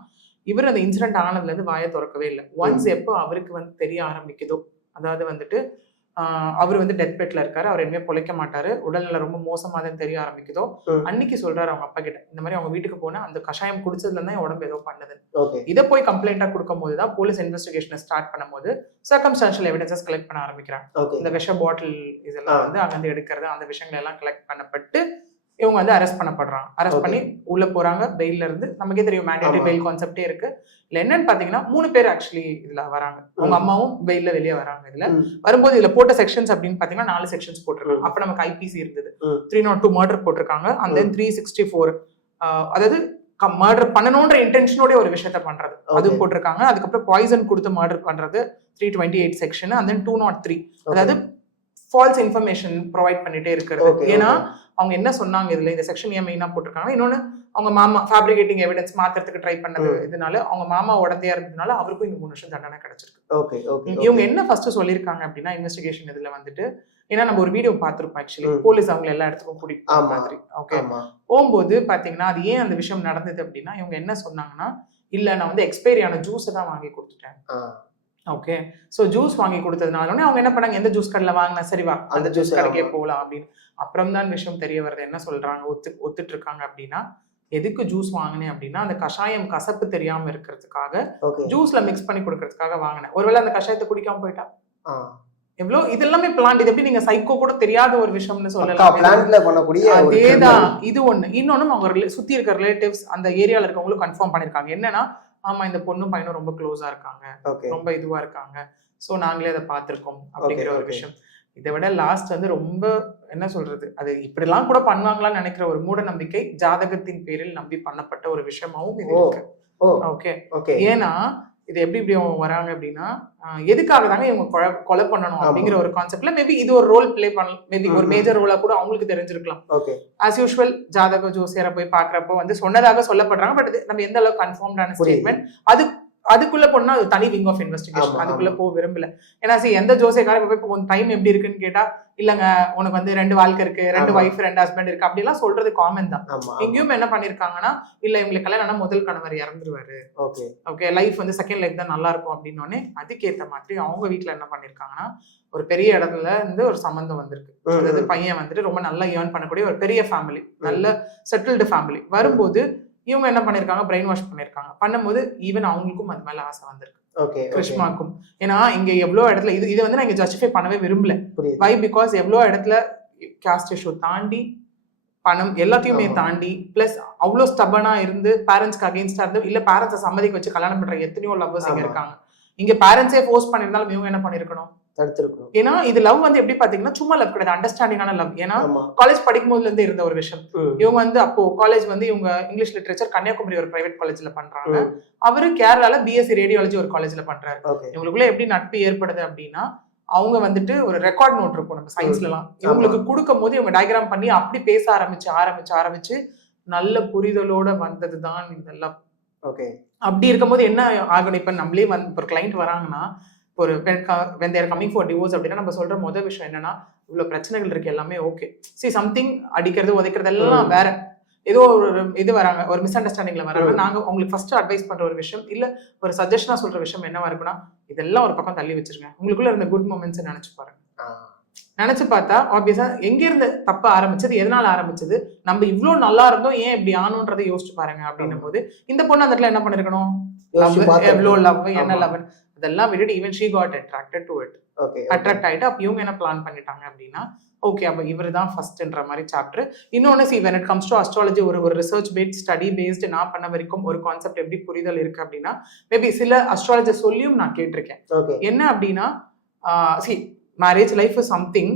இவர் அந்த இன்சிடென்ட் ஆனதுல இருந்து வாயை திறக்கவே இல்லை. ஒன்ஸ் எப்போ அவருக்கு வந்து தெரிய ஆரம்பிக்குதோ, அதாவது வந்துட்டு அவர் வந்து டெத் பெட்ல இருக்காரு, அவர் இனிமே பொழைக்க மாட்டாரு, உடல்நிலை ரொம்ப மோசமாதான் தெரிய ஆரம்பிக்குதோ, அன்னைக்கு சொல்றாரு அவங்க அப்பா கிட்ட, இந்த மாதிரி அவங்க வீட்டுக்கு போனா அந்த கஷாயம் குடிச்சதுல இருந்தா உடம்பு ஏதோ பண்ணுது. இதை போய் கம்ப்ளைண்டா கொடுக்கும் போதுதான் போலீஸ் இன்வெஸ்டிகேஷனை ஸ்டார்ட் பண்ணும்போது சர்கம்ஸ்டான்ஷியல் எவிடன்சஸ் கலெக்ட் பண்ண ஆரம்பிக்கிறாங்க. இந்த விஷ பாட்டில் இதெல்லாம் வந்து அங்கிருந்து எடுக்கிறது, அந்த விஷயங்கள் எல்லாம் கலெக்ட் பண்ணப்பட்டு இவங்க வந்து அரெஸ்ட் பண்ணப்படுறாங்க. அரெஸ்ட் பண்ணி உள்ள போறாங்க. பெயில இருந்து நமக்கே தெரியும் மேண்டேட்டரி பெயில் கான்செப்டே இருக்கு. இல்ல என்னன்னு பாத்தீங்கன்னா 3 பேர் ஆக்சுவலி இதுல வராங்க. அவங்க அம்மாவும் பெயில வெளியே வராங்க. இதுல வரும்போது இதுல போட்ட செக்ஷன்ஸ் அப்படின்னு பாத்தீங்கன்னா 4 செக்ஷன்ஸ் போட்டிருக்காங்க. அப்ப நமக்கு ஐபிசி இருந்தது, 302 மர்டர் போட்டிருக்காங்க. அண்ட் தென் 364 அதாவது மர்டர் பண்ணணும்ன்ற இன்டென்ஷனோட ஒரு விஷயத்த பண்றது அது போட்டிருக்காங்க. அதுக்கப்புறம் பாய்சன் கொடுத்து மர்டர் பண்றது 328 செக்ஷன். அண்ட் தென் 203 அதாவது ஃபால்ஸ் இன்ஃபர்மேஷன் ப்ரொவைட் பண்ணிட்டே இருக்கிறது. ஏன்னா அவங்க என்ன சொன்னாங்க இதுல, இந்த செக்ஷன் ஏன் மெயினா போட்டிருக்காங்க, இன்னொன்னு அவங்க மாமா ஃபேப்ரிகேட்டிங் எவிடன்ஸ் மாத்திரத்துக்கு ட்ரை பண்ணது, இதனால அவங்க மாமா உடந்தையா இருந்ததுனால அவருக்கும் இந்த 3 வருஷம் தண்டனை கிடைச்சிருக்கு. இவங்க என்ன ஃபர்ஸ்ட் சொல்லியிருக்காங்க அப்படின்னா, இன்வெஸ்டிகேஷன் இதுல வந்துட்டு, ஏன்னா நம்ம ஒரு வீடியோ பார்த்திருப்போம் ஆக்சுவலி, போலீஸ் அவங்க எல்லா இடத்துக்கும் கூட்டிட்டு மாதிரி போகும்போது பாத்தீங்கன்னா அது ஏன் அந்த விஷயம் நடந்தது அப்படின்னா, இவங்க என்ன சொன்னாங்கன்னா, இல்ல நான் வந்து எக்ஸ்பைரி ஆன ஜூஸை தான் வாங்கி கொடுத்துட்டேன். ஓகே, சோ ஜூஸ் வாங்கி கொடுத்ததுனால அவங்க என்ன பண்ணாங்க, எந்த ஜூஸ் கடையில வாங்கினா சரி வா அந்த ஜூஸ் கடைக்கே போகலாம் அப்படின்னு. அப்புறம் தான் விஷயம் தெரிய வருது. என்ன சொல்றாங்க, ஒத்துட்டு இருக்காங்க அப்படின்னா, எதுக்கு ஜூஸ் வாங்கினேன் அப்படின்னா, அந்த கஷாயம் கசப்பு தெரியாம இருக்கிறதுக்காக, ஜூஸ்ல மிக்ஸ் பண்ணி கொடுக்கறதுக்காக வாங்கினேன். ஒருவேளை அந்த கஷாயத்தை குடிக்காம போயிட்டா எவ்வளவு, இது எல்லாமே பிளான். இது எப்படி நீங்க சைக்கோ கூட தெரியாத ஒரு விஷயம்னு சொல்லலாம். அதேதான் இது ஒண்ணு. இன்னொன்னு அவங்க சுத்தி இருக்க ரிலேட்டிவ்ஸ் அந்த ஏரியால இருக்கவங்களும் கன்ஃபார்ம் பண்ணிருக்காங்க. என்னன்னா, ஆமா இந்த பொண்ணும் பையனும் ரொம்ப க்ளோஸா இருக்காங்க, ரொம்ப இதுவா இருக்காங்க, சோ நாங்களே அதை பார்த்திருக்கோம் அப்படிங்கிற ஒரு விஷயம். இதை விட லாஸ்ட் வந்து ரொம்ப என்ன சொல்றது, அது இப்படி எல்லாம் கூட பண்ணுவாங்களான்னு நினைக்கிற ஒரு மூட நம்பிக்கை ஜாதகத்தின் பேரில் நம்பி பண்ணப்பட்ட ஒரு விஷயமாவும் இது இருக்கு. ஓகே, ஏன்னா இது எப்படி வராங்க அப்படின்னா, எதுக்காக தாங்க இவங்க கொலை பண்ணணும் அப்படிங்கிற ஒரு கான்செப்ட்ல மேபி இது ஒரு ரோல் பிளே பண்ணலாம். மேபி ஒரு மேஜர் ரோலா கூட அவங்களுக்கு தெரிஞ்சிருக்கலாம். ஆஸ் யூஷுவல் ஜாதக ஜோசியரை போய் பாக்குறப்போ வந்து சொன்னதாக சொல்லப்படுறாங்க. பட் நம்ம எந்த அளவுக்கு கன்ஃபார்ம்டான ஸ்டேட்மெண்ட் அதுக்குள்ள போனா அது தனி விங் ஆஃப் இன்வெஸ்டிகேஷன், அதுக்குள்ள போக விரும்பல. ஏன்னா எந்த ஜோசியக்காரங்க போய் டைம் எப்படி இருக்குன்னு கேட்டா, இல்லங்க உனக்கு வந்து 2 வாழ்க்கை இருக்கு, 2 வைஃப் 2 ஹஸ்பண்ட் இருக்கு அப்படி எல்லாம் சொல்றது காமன் தான். எங்கேயும் என்ன பண்ணிருக்காங்கன்னா, இல்ல இவங்களுக்கு கல்யாணம் முதல் கணவர் இறந்துருவாரு, ஓகே லைஃப் வந்து செகண்ட் லைஃப் தான் நல்லா இருக்கும் அப்படின்னு அதுக்கேற்ற மாதிரி அவங்க வீட்டுல என்ன பண்ணிருக்காங்கன்னா, ஒரு பெரிய இடத்துல இருந்து ஒரு சம்பந்தம் வந்திருக்கு. அதாவது பையன் வந்துட்டு ரொம்ப நல்லா ஏர்ன் பண்ணக்கூடிய ஒரு பெரிய ஃபேமிலி, நல்ல செட்டில்டு ஃபேமிலி வரும்போது இவங்க என்ன பண்ணிருக்காங்க, பிரெயின் வாஷ் பண்ணிருக்காங்க. பண்ணும்போது ஈவன் அவங்களுக்கும் அது மேல ஆசை வந்திருக்கு, கிருஷ்மாக்கும். ஏன்னா இங்க எவ்வளவு இடத்துல இது வந்து நான் இங்க ஜஸ்டிஃபை பண்ணவே விரும்பல. வை பிகாஸ் எவ்வளவு இடத்துல காஸ்ட் இஷ்யூ தாண்டி பணம் எல்லாத்தையுமே தாண்டி பிளஸ் அவ்வளவு ஸ்டபனா இருந்து பேரண்ட்ஸ்க்கு அகேன்ஸ்டா இருந்து இல்ல பேரண்ட்ஸை சம்மதிக்க வச்சு கல்யாணம் பண்ற எத்தனையோ லவ்வர்ஸ் இங்க இருக்காங்க. இங்க பேரண்ட்ஸே ஃபோர்ஸ் பண்ணிருந்தாலும் இவங்க என்ன பண்ணிருக்கணும், தடுத்திருக்கணும். ஏன்னா இது லவ் வந்து எப்படி பாத்தீங்கன்னா சும்மா லவ் கிடையாது, அண்டர்ஸ்டாண்டிங்கான லவ். ஏன்னா காலேஜ் படிக்கும் போதுல இருந்து இருந்த ஒரு விஷயம். இவங்க வந்து அப்போ காலேஜ் வந்து இவங்க இங்கிலீஷ் லிட்டரேச்சர் கன்னியாகுமரி ஒரு பிரைவேட் காலேஜ்ல பண்றாங்க, அவரு கேரளால பிஎஸ்சி ரேடியாலஜி ஒரு காலேஜ்ல பண்றாரு. இவங்களுக்குள்ள எப்படி நட்பு ஏற்படுது அப்படின்னா, அவங்க வந்துட்டு ஒரு ரெக்கார்ட் நோட் இருக்கும் நம்ம சயின்ஸ்ல எல்லாம், இவங்களுக்கு கொடுக்கும் போது இவங்க டயக்ராம் பண்ணி அப்படி பேச ஆரம்பிச்சு நல்ல புரிதலோட வந்ததுதான் இந்த லவ். ஓகே. அப்படி இருக்கும்போது என்ன ஆகணும், இப்ப நம்மளே வந்து ஒரு கிளைண்ட் வராங்கன்னா, ஒரு when they are coming for divorce அப்படின்னா நம்ம சொல்ற முதல் விஷயம் என்னன்னா, இவ்வளவு பிரச்சனைகள் இருக்கு, எல்லாமே ஓகே, see something அடிக்கிறது உதைக்கிறது எல்லாம் வேற, ஏதோ ஒரு இது வராங்க, ஒரு மிஸ் அண்டர்ஸ்டாண்டிங்ல வராங்க, நாங்க உங்களுக்கு ஃபர்ஸ்ட் அட்வைஸ் பண்ற ஒரு விஷயம் இல்ல ஒரு சஜஷனா சொல்ற விஷயம் என்னவா இருக்குன்னா, இதெல்லாம் ஒரு பக்கம் தள்ளி வச்சிருங்க, உங்களுக்குள்ள இருந்த குட் மொமெண்ட்ஸ் நினைச்சு பாருங்க. நினைச்சு பார்த்தா ஆப்வியஸா எங்க இருந்து தப்ப ஆரம்பிச்சது, எதனால ஆரம்பிச்சது, நம்ம இவ்வளவு நல்லா இருந்தோம் ஏன் இப்படி ஆனோன்றதை யோசிச்சு பாருங்க. அப்படின்னும் போது இந்த பொண்ணு அந்த இடத்துல என்ன பண்ணிருக்கணும், எவ்வளவு லவ், என்ன லவ், அதெல்லாம் விட்டுட்டு even she got attracted to it, attract ஆயிட்டு அப்ப இவங்க என்ன பிளான் பண்ணிட்டாங்க அப்படின்னா, ஓகே அப்ப இவர் தான் ஃபர்ஸ்ட்ன்ற மாதிரி சாப்டர். இன்னொன்னு see when it comes to astrology, ஒரு ரிசர்ச் பேஸ்ட் ஸ்டடி பேஸ்ட் நான் பண்ண வரைக்கும் ஒரு கான்செப்ட் எப்படி புரிதல் இருக்கு அப்படின்னா, மேபி சில அஸ்ட்ராலஜி சொல்லியும் நான் கேட்டிருக்கேன். என்ன அப்படின்னா, see marriage life something,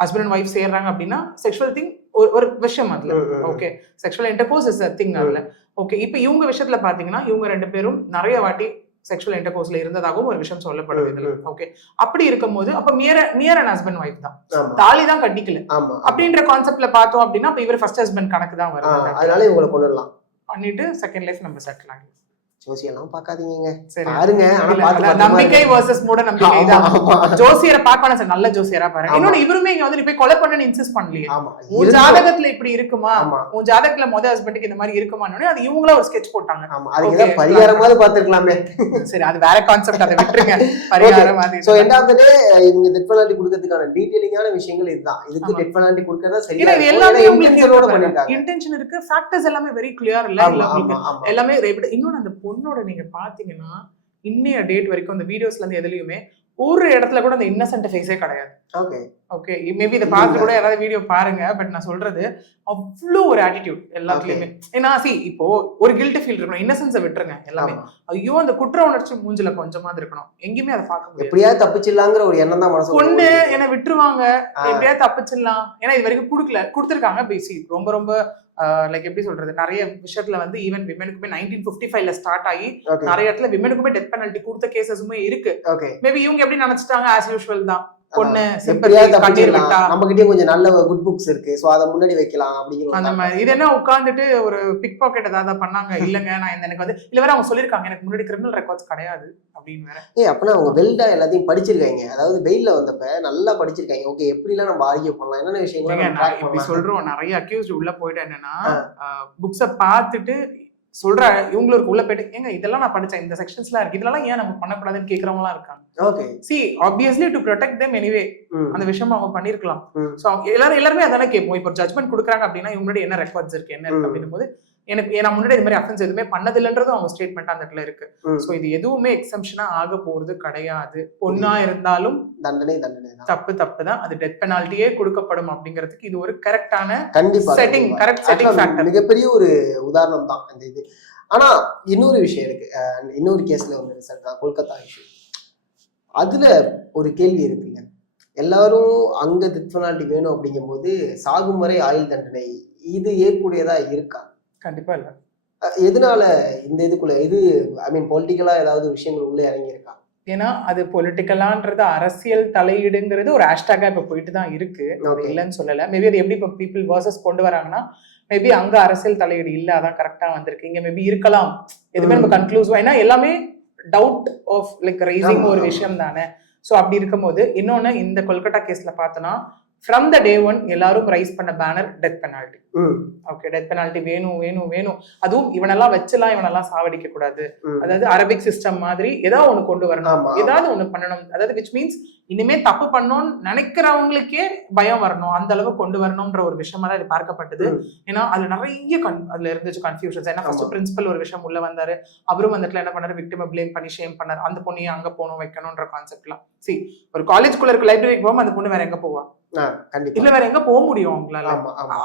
husband and wife சேர்றாங்க அப்படின்னா செக்ஷுவல் திங் ஒரு விஷயம் அதுல, okay, sexual intercourse is a thing அதுல, ஓகே. இப்ப இவங்க விஷயத்துல பாத்தீங்கன்னா இவங்க ரெண்டு பேரும் நிறைய வாட்டி செக்ஷுவல் இன்டர்கோர்ஸ்ல இருந்ததாகவும் ஒரு விஷயம் சொல்லப்படுது இதுல, ஓகே. அப்படி இருக்கும்போது அப்ப மியர் அண்ட் ஹஸ்பண்ட் ஒய்ஃப் தான், தாலி தான் கட்டிக்கல அப்படின்ற கான்செப்ட்ல பார்த்தோம் அப்படின்னா அப்ப இவர் ஃபர்ஸ்ட் ஹஸ்பண்ட் கணக்கு தான் வருது, அதனால இவங்களை கொண்டுடலாம் பண்ணிட்டு செகண்ட் லைஃப் நம்ம செட்டில் ஆகி. ஜோசியெல்லாம் பாக்காதீங்க, பாருங்க. நம்பிக்கை வர்சஸ் மூட நம்பிக்கை தான். ஜோசியரை பார்க்கணும் சார், நல்ல ஜோசியரா பாருங்க. இன்னொன்னு இவருமே இங்க வந்து போய் கொலை பண்ணு இன்சிஸ்ட் பண்ணலையே, உன் ஜாதகத்துல இப்படி இருக்குமா, உன் ஜாதகத்துல முதல் ஹஸ்பண்டுக்கு இந்த மாதிரி இருக்குமான்னு அது இவங்களா ஒரு ஸ்கெட்ச் போட்டாங்க, அதுக்கு பரிகாரமாவது பாத்துக்கலாமே. சரி அது வேற கான்செப்ட், அதை விட்டுருங்க, பரிகாரம் அது. சோ எண்ட் ஆஃப் தி டே இவங்க டெத் பெனால்டி கொடுக்கிறதுக்கான டீடைலிங்கான விஷயங்கள் இதுதான். இதுக்கு டெத் பெனால்டி கொடுக்கறதா சரியா, இது எல்லாமே இன்டென்ஷனோட பண்ணிருக்காங்க, இன்டென்ஷன் இருக்கு, ஃபேக்டர்ஸ் எல்லாமே வெரி கிளியர் இல்ல, எல்லாமே. இன்னொன்னு அந்த பொண்ணோட நீங்க பாத்தீங்கன்னா இன்னைய டேட் வரைக்கும் அந்த வீடியோஸ்ல இருந்து எதுலயுமே ஒரு இடத்துல கூட அந்த இன்னசென்ட் ஃபேஸே கிடையாது. ஓகே ஓகே, மேபி இதை பார்த்து கூட யாராவது வீடியோ பாருங்க. பட் நான் சொல்றது அவ்வளோ ஒரு ஆட்டிடியூட் எல்லாத்துலயுமே. ஏன்னா இப்போ ஒரு கில்ட் ஃபீல் இருக்கணும், இன்னசென்ஸை விட்டுருங்க எல்லாமே. ஐயோ அந்த குற்ற உணர்ச்சி மூஞ்சில கொஞ்சமாவது இருக்கணும், எங்கேயுமே அதை பார்க்க முடியாது. எப்படியாவது தப்பிச்சிடலாங்கிற ஒரு எண்ணம் தான் மனசு. பொண்ணு என்ன விட்டுருவாங்க, எப்படியாவது தப்பிச்சிடலாம், ஏன்னா இது வரைக்கும் கொடுத்துருக்காங்க பேசி ரொம்ப ரொம்ப லைக் எப்படி சொல்றது, நிறைய விஷயத்துல வந்து ஈவன் விமெனுக்குமே 1955ல ஸ்டார்ட் ஆகி நிறைய இடத்துல விமெனுக்குமே டெத் பெனல்டி கொடுத்த கேசஸுமே இருக்கு. மேபி இவங்க எப்படி நினைச்சிட்டாங்க, ஆஸ் யூஷுவல் தான், பொண்ணு நம்ம கிட்டே கொஞ்சம் நல்ல குட் புக்ஸ் இருக்கு, சோ அத முன்னாடி வைக்கலாம் அப்படிங்கிற அந்த மாதிரி. இது என்ன உட்கார்ந்துட்டு ஒரு பிக் பாக்கெட் ஏதாவது பண்ணாங்க, இல்லங்க நான் எனக்கு வந்து இல்ல வேற அவங்க சொல்லிருக்காங்க எனக்கு முன்னாடி கிரிமினல் ரெக்கார்ட்ஸ் கிடையாது அப்படின்னு வேற. அப்பனா அவங்க வெல்டா எல்லாத்தையும் படிச்சிருக்காங்க, அதாவது வெயில்ல வந்தப்ப நல்லா படிச்சிருக்காங்க. ஓகே எப்படி எல்லாம் நம்ம ஆர்கியூ பண்ணலாம், என்னென்ன விஷயங்கள் இப்படி சொல்றோம். நிறைய அக்யூஸ்ட் உள்ள போயிட்டு என்னன்னா புக்ஸை பார்த்துட்டு சொல்ற இவங்களுக்கு உள்ள போயிட்டு, ஏங்க இதெல்லாம் நான் படிச்சேன், இந்த செக்ஷன்ஸ்லாம் இருக்கு, இதெல்லாம் ஏன் நம்ம பண்ணக்கூடாதுன்னு கேக்குறவங்களாம் இருக்காங்க. Okay, see obviously to protect them anyway அந்த விஷயம் அவங்க பண்ணிருக்கலாம். சோ எல்லாருமே அதானே கேட்போம். இப்போ ஜட்மெண்ட் கொடுக்குறாங்க அப்படின்னா இவங்க முன்னாடி என்ன ரெக்கார்ட்ஸ் இருக்கு, என்ன இருக்கு அப்படின்னும் போது எனக்கு நான் முன்னாடி இது மாதிரி அஃபென்ஸ் எதுவுமே பண்ணதில்லைன்றதும் அவங்க ஸ்டேட்மெண்ட் அந்த இடத்துல இருக்கு. சோ இது எதுவுமே எக்ஸம்ஷனா ஆக போறது கிடையாது. பொண்ணா இருந்தாலும் தண்டனை தப்பு தான், அது டெத் பெனால்ட்டியே கொடுக்கப்படும் அப்படிங்கிறதுக்கு இது ஒரு கரெக்டான செட்டிங், கரெக்ட் செட்டிங் ஃபேக்டர், மிகப்பெரிய ஒரு உதாரணம் தான் அந்த இது. ஆனா இன்னொரு விஷயம் இருக்கு, இன்னொரு கேஸ்ல ஒரு ரிசல்ட் தான், கொல்கத்தா இஷ்யூ. அதுல ஒரு கேள்வி இருக்குல்ல, எல்லாரும் அங்க டெத் பெனால்ட்டி வேணும் அப்படிங்கும் போது சாகும் வரை ஆயுள் தண்டனை இது ஏற்புடையதா இருக்கா? கண்டிப்பா இல்ல. எதனால இந்த இதுக்குள்ள இது ஐ மீன் பொலிட்டிக்கலா ஏதாவது விஷயங்கள் உள்ள இறங்கி இருக்கா? ஏன்னா அது பொலிட்டிக்கலான்றது அரசியல் தலையீடுங்கிறது ஒரு ஹேஷ்டாகா இப்ப போயிட்டு தான் இருக்கு, இல்லைன்னு சொல்லல. மேபி அது எப்படி இப்ப பீப்புள் வர்சஸ் கொண்டு வராங்கன்னா, மேபி அங்க அரசியல் தலையீடு இல்ல, அதான் கரெக்டா வந்திருக்கு, இங்க மேபி இருக்கலாம், எதுவுமே நம்ம கன்க்ளூசிவா, ஏன்னா எல்லாமே டவுட் ஆஃப் லைக் ரைசிங் ஒரு விஷயம் தானே. சோ அப்படி இருக்கும்போது இன்னொன்னு இந்த கொல்கட்டா கேஸ்ல பார்த்தோன்னா from the day one எல்லாரும் ரைஸ் பண்ண banner death penalty. Okay, death penalty வேணும் வேணும் வேணும், அதுவும் இவனெல்லாம் வச்செல்லாம் இவனெல்லாம் சாவடிக்க கூடாது, அதாவது அரபிக் சிஸ்டம் மாதிரி ஏதாவது ஒண்ணு கொண்டு வரணும், ஏதாவது ஒண்ணு பண்ணணும், அதாவது விச் மீன்ஸ் இனிமே தப்பு பண்ணணும்னு நினைக்கிறவங்களுக்கே பயம் வரணும், அந்த அளவு கொண்டு வரணும்ன்ற ஒரு விஷயமா தான் இது பார்க்கப்பட்டது. ஏன்னா அதுல நிறைய அதுல இருந்துச்சு கன்ஃபியூஷன்ஸ். ஏன்னா ஃபர்ஸ்ட் பிரின்சிபல் ஒரு விஷயம் உள்ள வந்தாரு, அவரும் அந்த இடத்துல என்ன பண்ணாரு, விக்டிமை பிளேம் பண்ணி ஷேம் பண்ணாரு, அந்த பொண்ணையும் அங்க போகணும் வைக்கணும்ன்ற கான்செப்ட்லாம். சி ஒரு காலேஜ்குள்ள இருக்க லைப்ரரிக்கு போகும், அந்த பொண்ணு வேற எங்க போவா, இல்ல வேற எங்க போக முடியும் அவங்களால,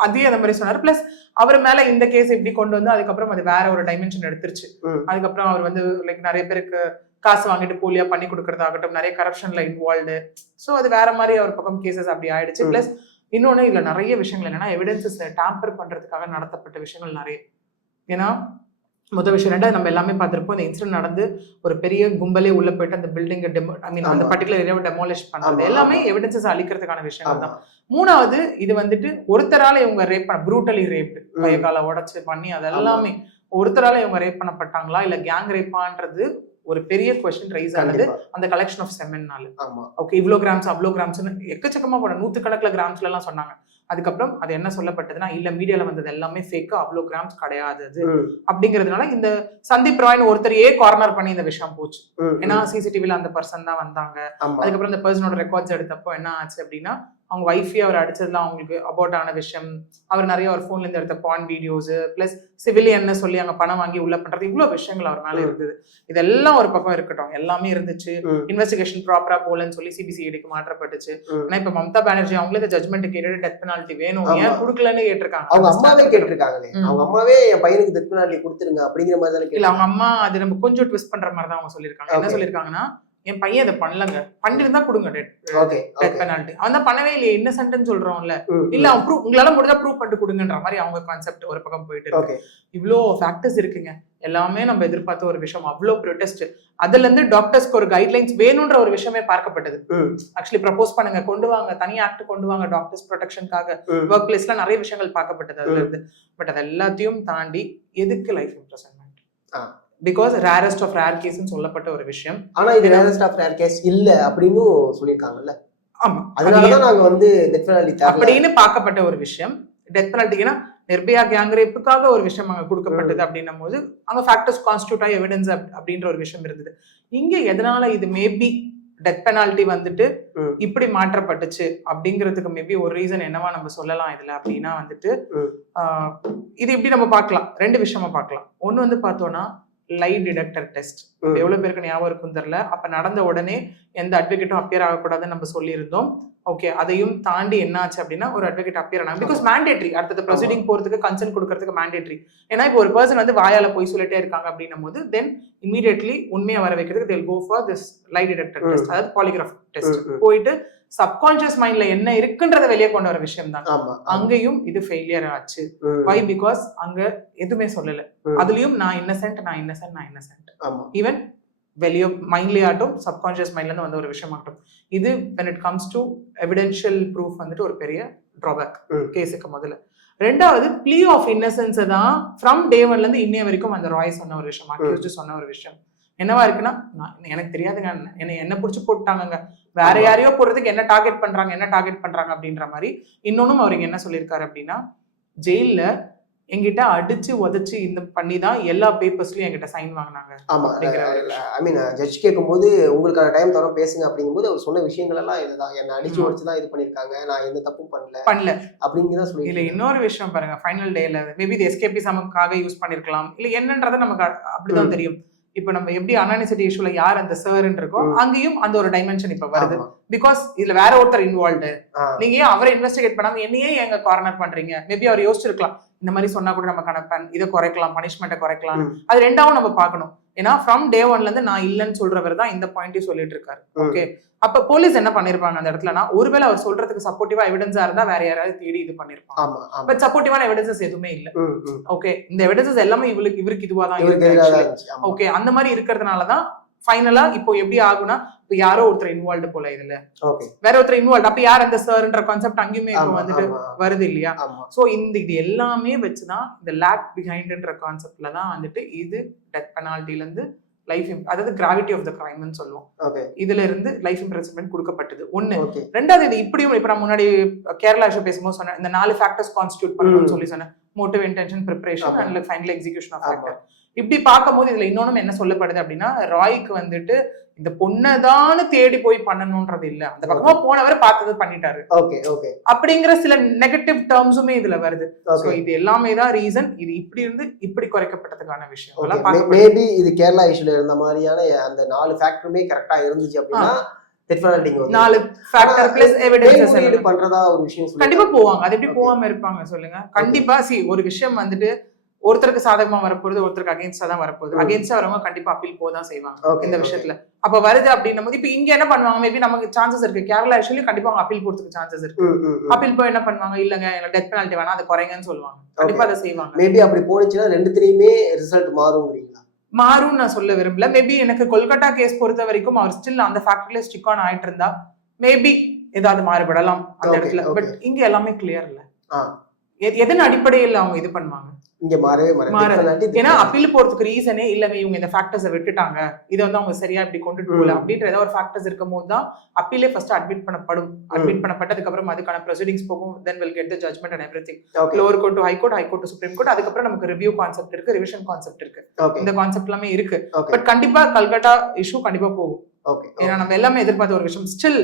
அதே அந்த மாதிரி சொன்னாரு. பிளஸ் அவர் மேல இந்த கேஸ் இப்படி கொண்டு வந்து அதுக்கப்புறம் அது வேற ஒரு டைமென்ஷன் எடுத்துருச்சு. அதுக்கப்புறம் அவர் வந்து லைக் நிறைய பேருக்கு காசு வாங்கிட்டு போலியா பண்ணி கொடுக்கறதாகட்டும், நிறைய கரப்ஷன்ல இன்வால்வ்டு. ஸோ அது வேற மாதிரி ஒரு பக்கம் கேசஸ் அப்படி ஆயிடுச்சு. பிளஸ் இன்னொன்னு இதுல நிறைய விஷயங்கள் என்னன்னா எவிடன்சஸ் டேம்பர் பண்றதுக்காக நடத்தப்பட்ட விஷயங்கள் நிறைய. ஏன்னா முதல் விஷயம் ரெண்டாவது நம்ம எல்லாமே பார்த்திருப்போம், இந்த இன்சிடென்ட் நடந்து ஒரு பெரிய கும்பலே உள்ள போயிட்டு அந்த பில்டிங் அந்த பர்டிகுலர் ஏரியாவை டெமாலிஷ் பண்றது எல்லாமே எவிடன்சஸ் அழிக்கிறதுக்கான விஷயங்கள் தான். மூணாவது இது வந்துட்டு ஒருத்தரால இவங்க ரேப் பண்ண ப்ரூட்டலி ரேப், கைகால உடைச்சு பண்ணி அதெல்லாமே ஒருத்தரால இவங்க ரேப் பண்ணப்பட்டாங்களா இல்ல கேங் ரேப்பான்றது ஒரு பெரிய கொஸ்டின் ரைஸ் ஆனது அந்த கலெக்ஷன் ஆஃப் செமன்னால. ஓகே, இவ்வளோ கிராம்ஸ் அவ்வளோ கிராம்ஸ்னு எக்கச்சக்கமா போன 100 கிராம்ஸ்ல எல்லாம் சொன்னாங்க. அதுக்கப்புறம் அது என்ன சொல்லப்பட்டதுன்னா இல்ல மீடியால வந்தது எல்லாமே ஃபேக்கு, அவ்வளோ கிராம்ஸ் கிடையாது அப்படிங்கிறதுனால இந்த சந்தீப் ராய்னு ஒருத்தரையே கார்னர் பண்ணி இந்த விஷயம் போச்சு. ஏன்னா சிசிடிவில அந்த பர்சன் தான் வந்தாங்க. அதுக்கப்புறம் இந்த பர்சனோட ரெக்கார்ட்ஸ் எடுத்தப்போ என்ன ஆச்சு அப்படின்னா அவங்க ஒய்ஃபே அவர் அடிச்சதுலாம் அவங்களுக்கு அபவுட் ஆன விஷயம், அவர் நிறைய ஒரு போன்ல இருந்து எடுத்த பான் வீடியோஸ் பிளஸ் சிவிலியன் சொல்லி அங்க பணம் வாங்கி உள்ள பண்றது இவ்வளவு விஷயங்கள் அவர் மேல இருந்தது. இதெல்லாம் ஒரு பக்கம் இருக்கட்டும், எல்லாமே இருந்துச்சு. இன்வெஸ்டிகேஷன் ப்ராப்பரா போலன்னு சொல்லி சிபிசிஐடிக்கு மாற்றப்பட்டுச்சு. ஆனா இப்ப மம்தா பானர்ஜி அவங்களே இந்த ஜட்மெண்ட் கேட்டு டெத் பெனால்டி வேணும் ஏன் கொடுக்கலன்னு கேட்டிருக்காங்க. அவங்க அம்மாவே கேட்டிருக்காங்க, அவங்க அம்மாவே என் பையனுக்கு டெத் பெனால்டி கொடுத்துருங்க அப்படிங்கிற மாதிரி தான். இல்ல அவங்க அம்மா அது நம்ம கொஞ்சம் ட்விஸ்ட் பண்ற மாதிரி தான் அவங்க சொல்லியிருக்காங்க. என்ன சொல்லியிருக்காங்கன்னா என் பையன் அதை பண்ணலங்க, பண்ணிருந்தா கொடுங்க டெத் பெனால்டி. அவன் தான் பண்ணவே இல்லையே, இன்னசென்ட்னு சொல்றோம்ல, இல்ல அவன் உங்களால முடிஞ்சா ப்ரூவ் பண்ணிட்டு கொடுங்கன்ற மாதிரி அவங்க கான்செப்ட் ஒரு பக்கம் போயிட்டு இருக்கு. இவ்வளோ ஃபேக்டர்ஸ் இருக்குங்க, எல்லாமே நம்ம எதிர்பார்த்த ஒரு விஷயம். அவ்வளோ ப்ரொடெஸ்ட், அதுல இருந்து டாக்டர்ஸ்க்கு ஒரு கைட்லைன்ஸ் வேணும்ன்ற ஒரு விஷயமே பார்க்கப்பட்டது. ஆக்சுவலி ப்ரப்போஸ் பண்ணுங்க, கொண்டு வாங்க, தனி ஆக்ட் கொண்டு வாங்க டாக்டர்ஸ் ப்ரொடெக்ஷனுக்காக, ஒர்க் பிளேஸ்ல நிறைய விஷயங்கள் பார்க்கப்பட்டது அதுல இருந்து. பட் அது எல்லாத்தையும் தாண்டி எதுக்கு life imprisonment? Because rarest of rare கேஸ்னு சொல்லப்பட்ட ஒரு விஷயம். ஆனா இது ரேரஸ்ட் ஆஃப் ரேர் கேஸ் இல்ல அப்படின்னு சொல்லிருக்காங்கல்ல. ஆமா, அதனாலதான் நாங்க வந்து டெத் பெனால்டி அப்படின்னு பார்க்கப்பட்ட ஒரு விஷயம். டெத் பெனால்டினா நிர்பயா கேங் ரேப்புக்காக ஒரு விஷயம் அங்க கொடுக்கப்பட்டது அப்படின்னும் போது அங்க ஃபேக்டர்ஸ் கான்ஸ்டிடியூட் ஆகி எவிடன்ஸ் அப்படின்ற ஒரு விஷயம் இருந்தது. இங்க எதனால இது மேபி டெத் பெனால்டி வந்துட்டு இப்படி மாற்றப்பட்டுச்சு அப்படிங்கிறதுக்கு மேபி ஒரு ரீசன் என்னவா நம்ம சொல்லலாம் இதுல அப்படின்னா வந்துட்டு இது இப்படி நம்ம பார்க்கலாம், ரெண்டு விஷயமா பார்க்கலாம். ஒண்ணு வந்து பார்த்தோம்னா லை டிடெக்டர் டெஸ்ட், எவ்வளவு பேருக்கு ஞாபகம் இருக்கும் தெரியல. அப்ப நடந்த உடனே எந்த அட்வொகேட்டும் அப்பியர் ஆகக்கூடாதுன்னு நம்ம சொல்லியிருந்தோம். ஓகே, அதையும் தாண்டி என்ன ஆச்சு அப்படின்னா ஒரு அட்வொகேட் அப்பியர் ஆனாங்க. பிகாஸ் மேண்டேட்ரி, அடுத்த ப்ரொசீடிங் போறதுக்கு கன்சென்ட் கொடுக்கறதுக்கு மேண்டேட்ரி. ஏன்னா இப்போ ஒரு பர்சன் வந்து வாயால போய் சொல்லிட்டே இருக்காங்க அப்படின்னும் போது தென் இமீடியட்லி உண்மையை வர வைக்கிறதுக்கு they'll go for this lie detector test, அதாவது பாலிகிராஃப் டெஸ்ட். போயிட்டு சப்கான்சியஸ் மைண்ட்ல என்ன இருக்குன்றத வெளியே கொண்டு வர விஷயம் தான். அங்கேயும் இது ஃபெயிலியர் ஆச்சு. வை? பிகாஸ் அங்க எதுவுமே சொல்லல. அதுலயும் நான் இன்னசென்ட், நான் இன்னசென்ட், நான் இன்னசென்ட். ஈவன் வெளியே மைண்ட்லயே ஆகட்டும், சப்கான்சியஸ் மைண்ட்ல இருந்து வந்த ஒரு விஷயம் ஆகட்டும், இது when it comes to evidential proof வந்துட்டு ஒரு பெரிய டிராபேக் கேஸுக்கு. முதல்ல ரெண்டாவது பிளீ ஆஃப் இன்னசென்ஸ் தான் ஃப்ரம் டே ஒன்ல இருந்து இன்னைய வரைக்கும் அந்த ராய் சொன்ன ஒரு விஷயம், அக்யூஸ்ட் சொன்ன ஒரு விஷயம் என்னவா இருக்குன்னா எனக்கு தெரியாதுங்க, என்ன பிடிச்சி போட்டாங்க, வேற யாரையோ போடுறதுக்கு என்ன டார்கெட் பண்றாங்க அப்படின்ற மாதிரி. இன்னொன்னும் அவர் என்ன சொல்லியிருக்காரு அப்படின்னா ஜெயில எங்கிட்ட அடிச்சு உதச்சு இந்த பண்ணிதான் எல்லா பேப்பர்ஸ்லயும் என்கிட்ட சைன் வாங்கினாங்க. ஆமா, ஐ மீன் ஜட்ஜ் கேட்கும்போது உங்களுக்கான டைம் தரோம் பேசுங்க அப்படிங்கும்போது அவர் சொன்ன விஷயங்கள் எல்லாம் இதுதான், என்ன அடிச்சு உடச்சுதான் இது பண்ணிருக்காங்க, நான் எந்த தப்பும் பண்ணல அப்படிங்கிறதான் சொல்லி. இல்ல இன்னொரு விஷயம் பாருங்க, ஃபைனல் டேல மேபி இது எஸ்கேபிசமுக்காக யூஸ் பண்ணிருக்கலாம், இல்ல என்னன்றதை நமக்கு அப்படிதான் தெரியும். இப்ப நம்ம எப்படி அனானிசிட்டி இஷ்யூல யார் அந்த சர்ன்னு இருக்கோ அங்கேயும் அந்த ஒரு டைமென்ஷன் இப்ப வருது. பிகாஸ் இதுல வேற ஒருத்தர் இன்வால்வ்டு, நீங்க ஏன் அவரை இன்வெஸ்டிகேட் பண்ணாம என்னையே எங்க கார்னர் பண்றீங்க? மேபி அவர் யோசிச்சிருக்கலாம், இந்த மாதிரி சொன்னா கூட நம்ம கணப்பன் இதை குறைக்கலாம், பனிஷ்மெண்ட்டை குறைக்கலாம். அது ரெண்டாவும் நம்ம பார்க்கணும். ஏன்னா ஃப்ரம் டே ஒன்ல இருந்து நான் இல்லைன்னு சொல்றவர் தான் இந்த பாயிண்டையும் சொல்லிட்டு இருக்காரு. ஓகே, அப்ப போலீஸ் என்ன பண்ணிருப்பாங்க அந்த இடத்துலனா, ஒருவேளை அவர் சொல்றதுக்கு சப்போர்ட்டிவா எவிடன்ஸா இருந்தா வேற யாராவது தேடி இது பண்ணிருப்பாங்க. பட் சப்போர்ட்டிவான எவிடன்சஸ் எதுவுமே இல்ல. ஓகே, இந்த எவிடன்சஸ் எல்லாமே இவருக்கு இதுவா தான் இருக்கு. ஓகே, அந்த மாதிரி இருக்கிறதுனாலதான் ஃபைனலா இப்போ எப்படி ஆகுனா, இப்போ யாரோ ஒருத்தர் இன்வால்வ்டு போல இதுல, வேற ஒருத்தர் இன்வால்வ், அப்ப யார் அந்த சர்ன்ற கான்செப்ட் அங்கேயுமே இப்போ வந்துட்டு வருது இல்லையா? சோ இது எல்லாமே வச்சுதான் இந்த லேக் பிஹைண்ட்ன்ற கான்செப்ட்ல தான் வந்துட்டு இது டெத் பெனால்டில இருந்து லைஃப், அதாவது கிராவிட்டி ஆஃப் த கிரைம்னு சொல்லுவோம், இதுல இருந்து லைஃப் இம்ப்ரெஸ்மென்ட் கொடுக்கப்பட்டது. ஒண்ணு. ரெண்டாவது இது இப்படியும் இப்ப நான் முன்னாடி கேரளா ஷோ பேசும்போது சொன்னேன், இந்த 4 ஃபேக்டர்ஸ் கான்ஸ்டிடியூட் பண்ணணும்னு சொல்லி சொன்னேன். Motive, intention, preparation and final execution of factor. இப்படி பார்க்கும்போது இதுல இன்னொன்னு என்ன சொல்லப்படுது அப்படின்னா, ராய்க்கு வந்துட்டு இந்த பொண்ணதான் தேடி போய் பண்ணணும்ன்றது இல்ல, அந்த பக்கமா போனவர் பார்த்தது பண்ணிட்டாரு அப்படிங்கிற சில நெகட்டிவ் டேர்ம்ஸுமே இதுல வருது. இது எல்லாமே தான் ரீசன் இது இப்படி இருந்து இப்படி குறைக்கப்பட்டதுக்கான விஷயம். மேபி இது கேரளா இஷ்யூல இருந்த மாதிரியான அந்த 4 ஃபேக்டருமே கரெக்டா இருந்துச்சு அப்படின்னா கண்டிப்பா போவாங்க. அது எப்படி போகாம இருப்பாங்க சொல்லுங்க? கண்டிப்பா. ஒரு விஷயம் வந்துட்டு ஒருத்தருக்கு சாதகமா வரப்போகுது, ஒருத்தருக்கு அகேன்ஸ்டா தான் வரப்போகுது. அகேன்ஸ்டா வரவங்க கண்டிப்பா அப்பீல் போதான் செய்வாங்க இந்த விஷயத்துல. அப்ப வருது அப்படின்னும் போது இப்ப இங்க என்ன பண்ணுவாங்க, மேபி நமக்கு சான்சஸ் இருக்கு. கேரளா ஆக்சுவலி கண்டிப்பா அவங்க அப்பீல் போறதுக்கு சான்சஸ் இருக்கு. அப்பீல் போய் என்ன பண்ணுவாங்க, இல்லங்க எனக்கு டெத் பெனால்ட்டி வேணாம், அது குறைங்கன்னு சொல்லுவாங்க. கண்டிப்பா அதை செய்வாங்க. மேபி அப்படி போனுச்சுன்னா ரெண்டுத்துலயுமே ரிசல்ட் மாறும்ங்கறீங்களா? மாறும் நான் சொல்ல விரும்பல. மேபி எனக்கு கொல்கட்டா கேஸ் பொறுத்த வரைக்கும் அவர் ஸ்டில் அந்த ஃபேக்டர்ல ஸ்டிக் ஆன் ஆயிட்டு இருந்தா மேபி ஏதாவது மாறுபடலாம் அந்த இடத்துல. பட் இங்க எல்லாமே கிளியர் இல்ல. எதன் அடிப்படையில் அவங்க இது பண்ணுவாங்க இங்க மாறவே மாறாது. ஏன்னா அப்பீல் போறதுக்கு ரீசனே இல்லங்க, இவங்க இந்த ஃபேக்டர்ஸை விட்டுட்டாங்க, இதை வந்து அவங்க சரியா இப்படி கொண்டுட்டு போகல அப்படின்ற ஏதாவது ஒரு ஃபேக்டர்ஸ் இருக்கும் போது தான் அப்பீலே ஃபர்ஸ்ட் அட்மிட் பண்ணப்படும். அட்மிட் பண்ணப்பட்டதுக்கு அப்புறம் அதுக்கான ப்ரொசீடிங்ஸ் போகும். Then will get the judgement and everything. Lower court to high court, high court to supreme court. அதுக்கப்புறம் நமக்கு ரிவ்யூ கான்செப்ட் இருக்கு, ரிவிஷன் கான்செப்ட் இருக்கு. இந்த கான்செப்ட் எல்லாமே இருக்கு. பட் கண்டிப்பா கல்கட்டா இஷ்யூ கண்டிப்பா போகும். ஏன்னா நம்ம எல்லாமே எதிர்பார்த்த ஒரு விஷயம். ஸ்டில்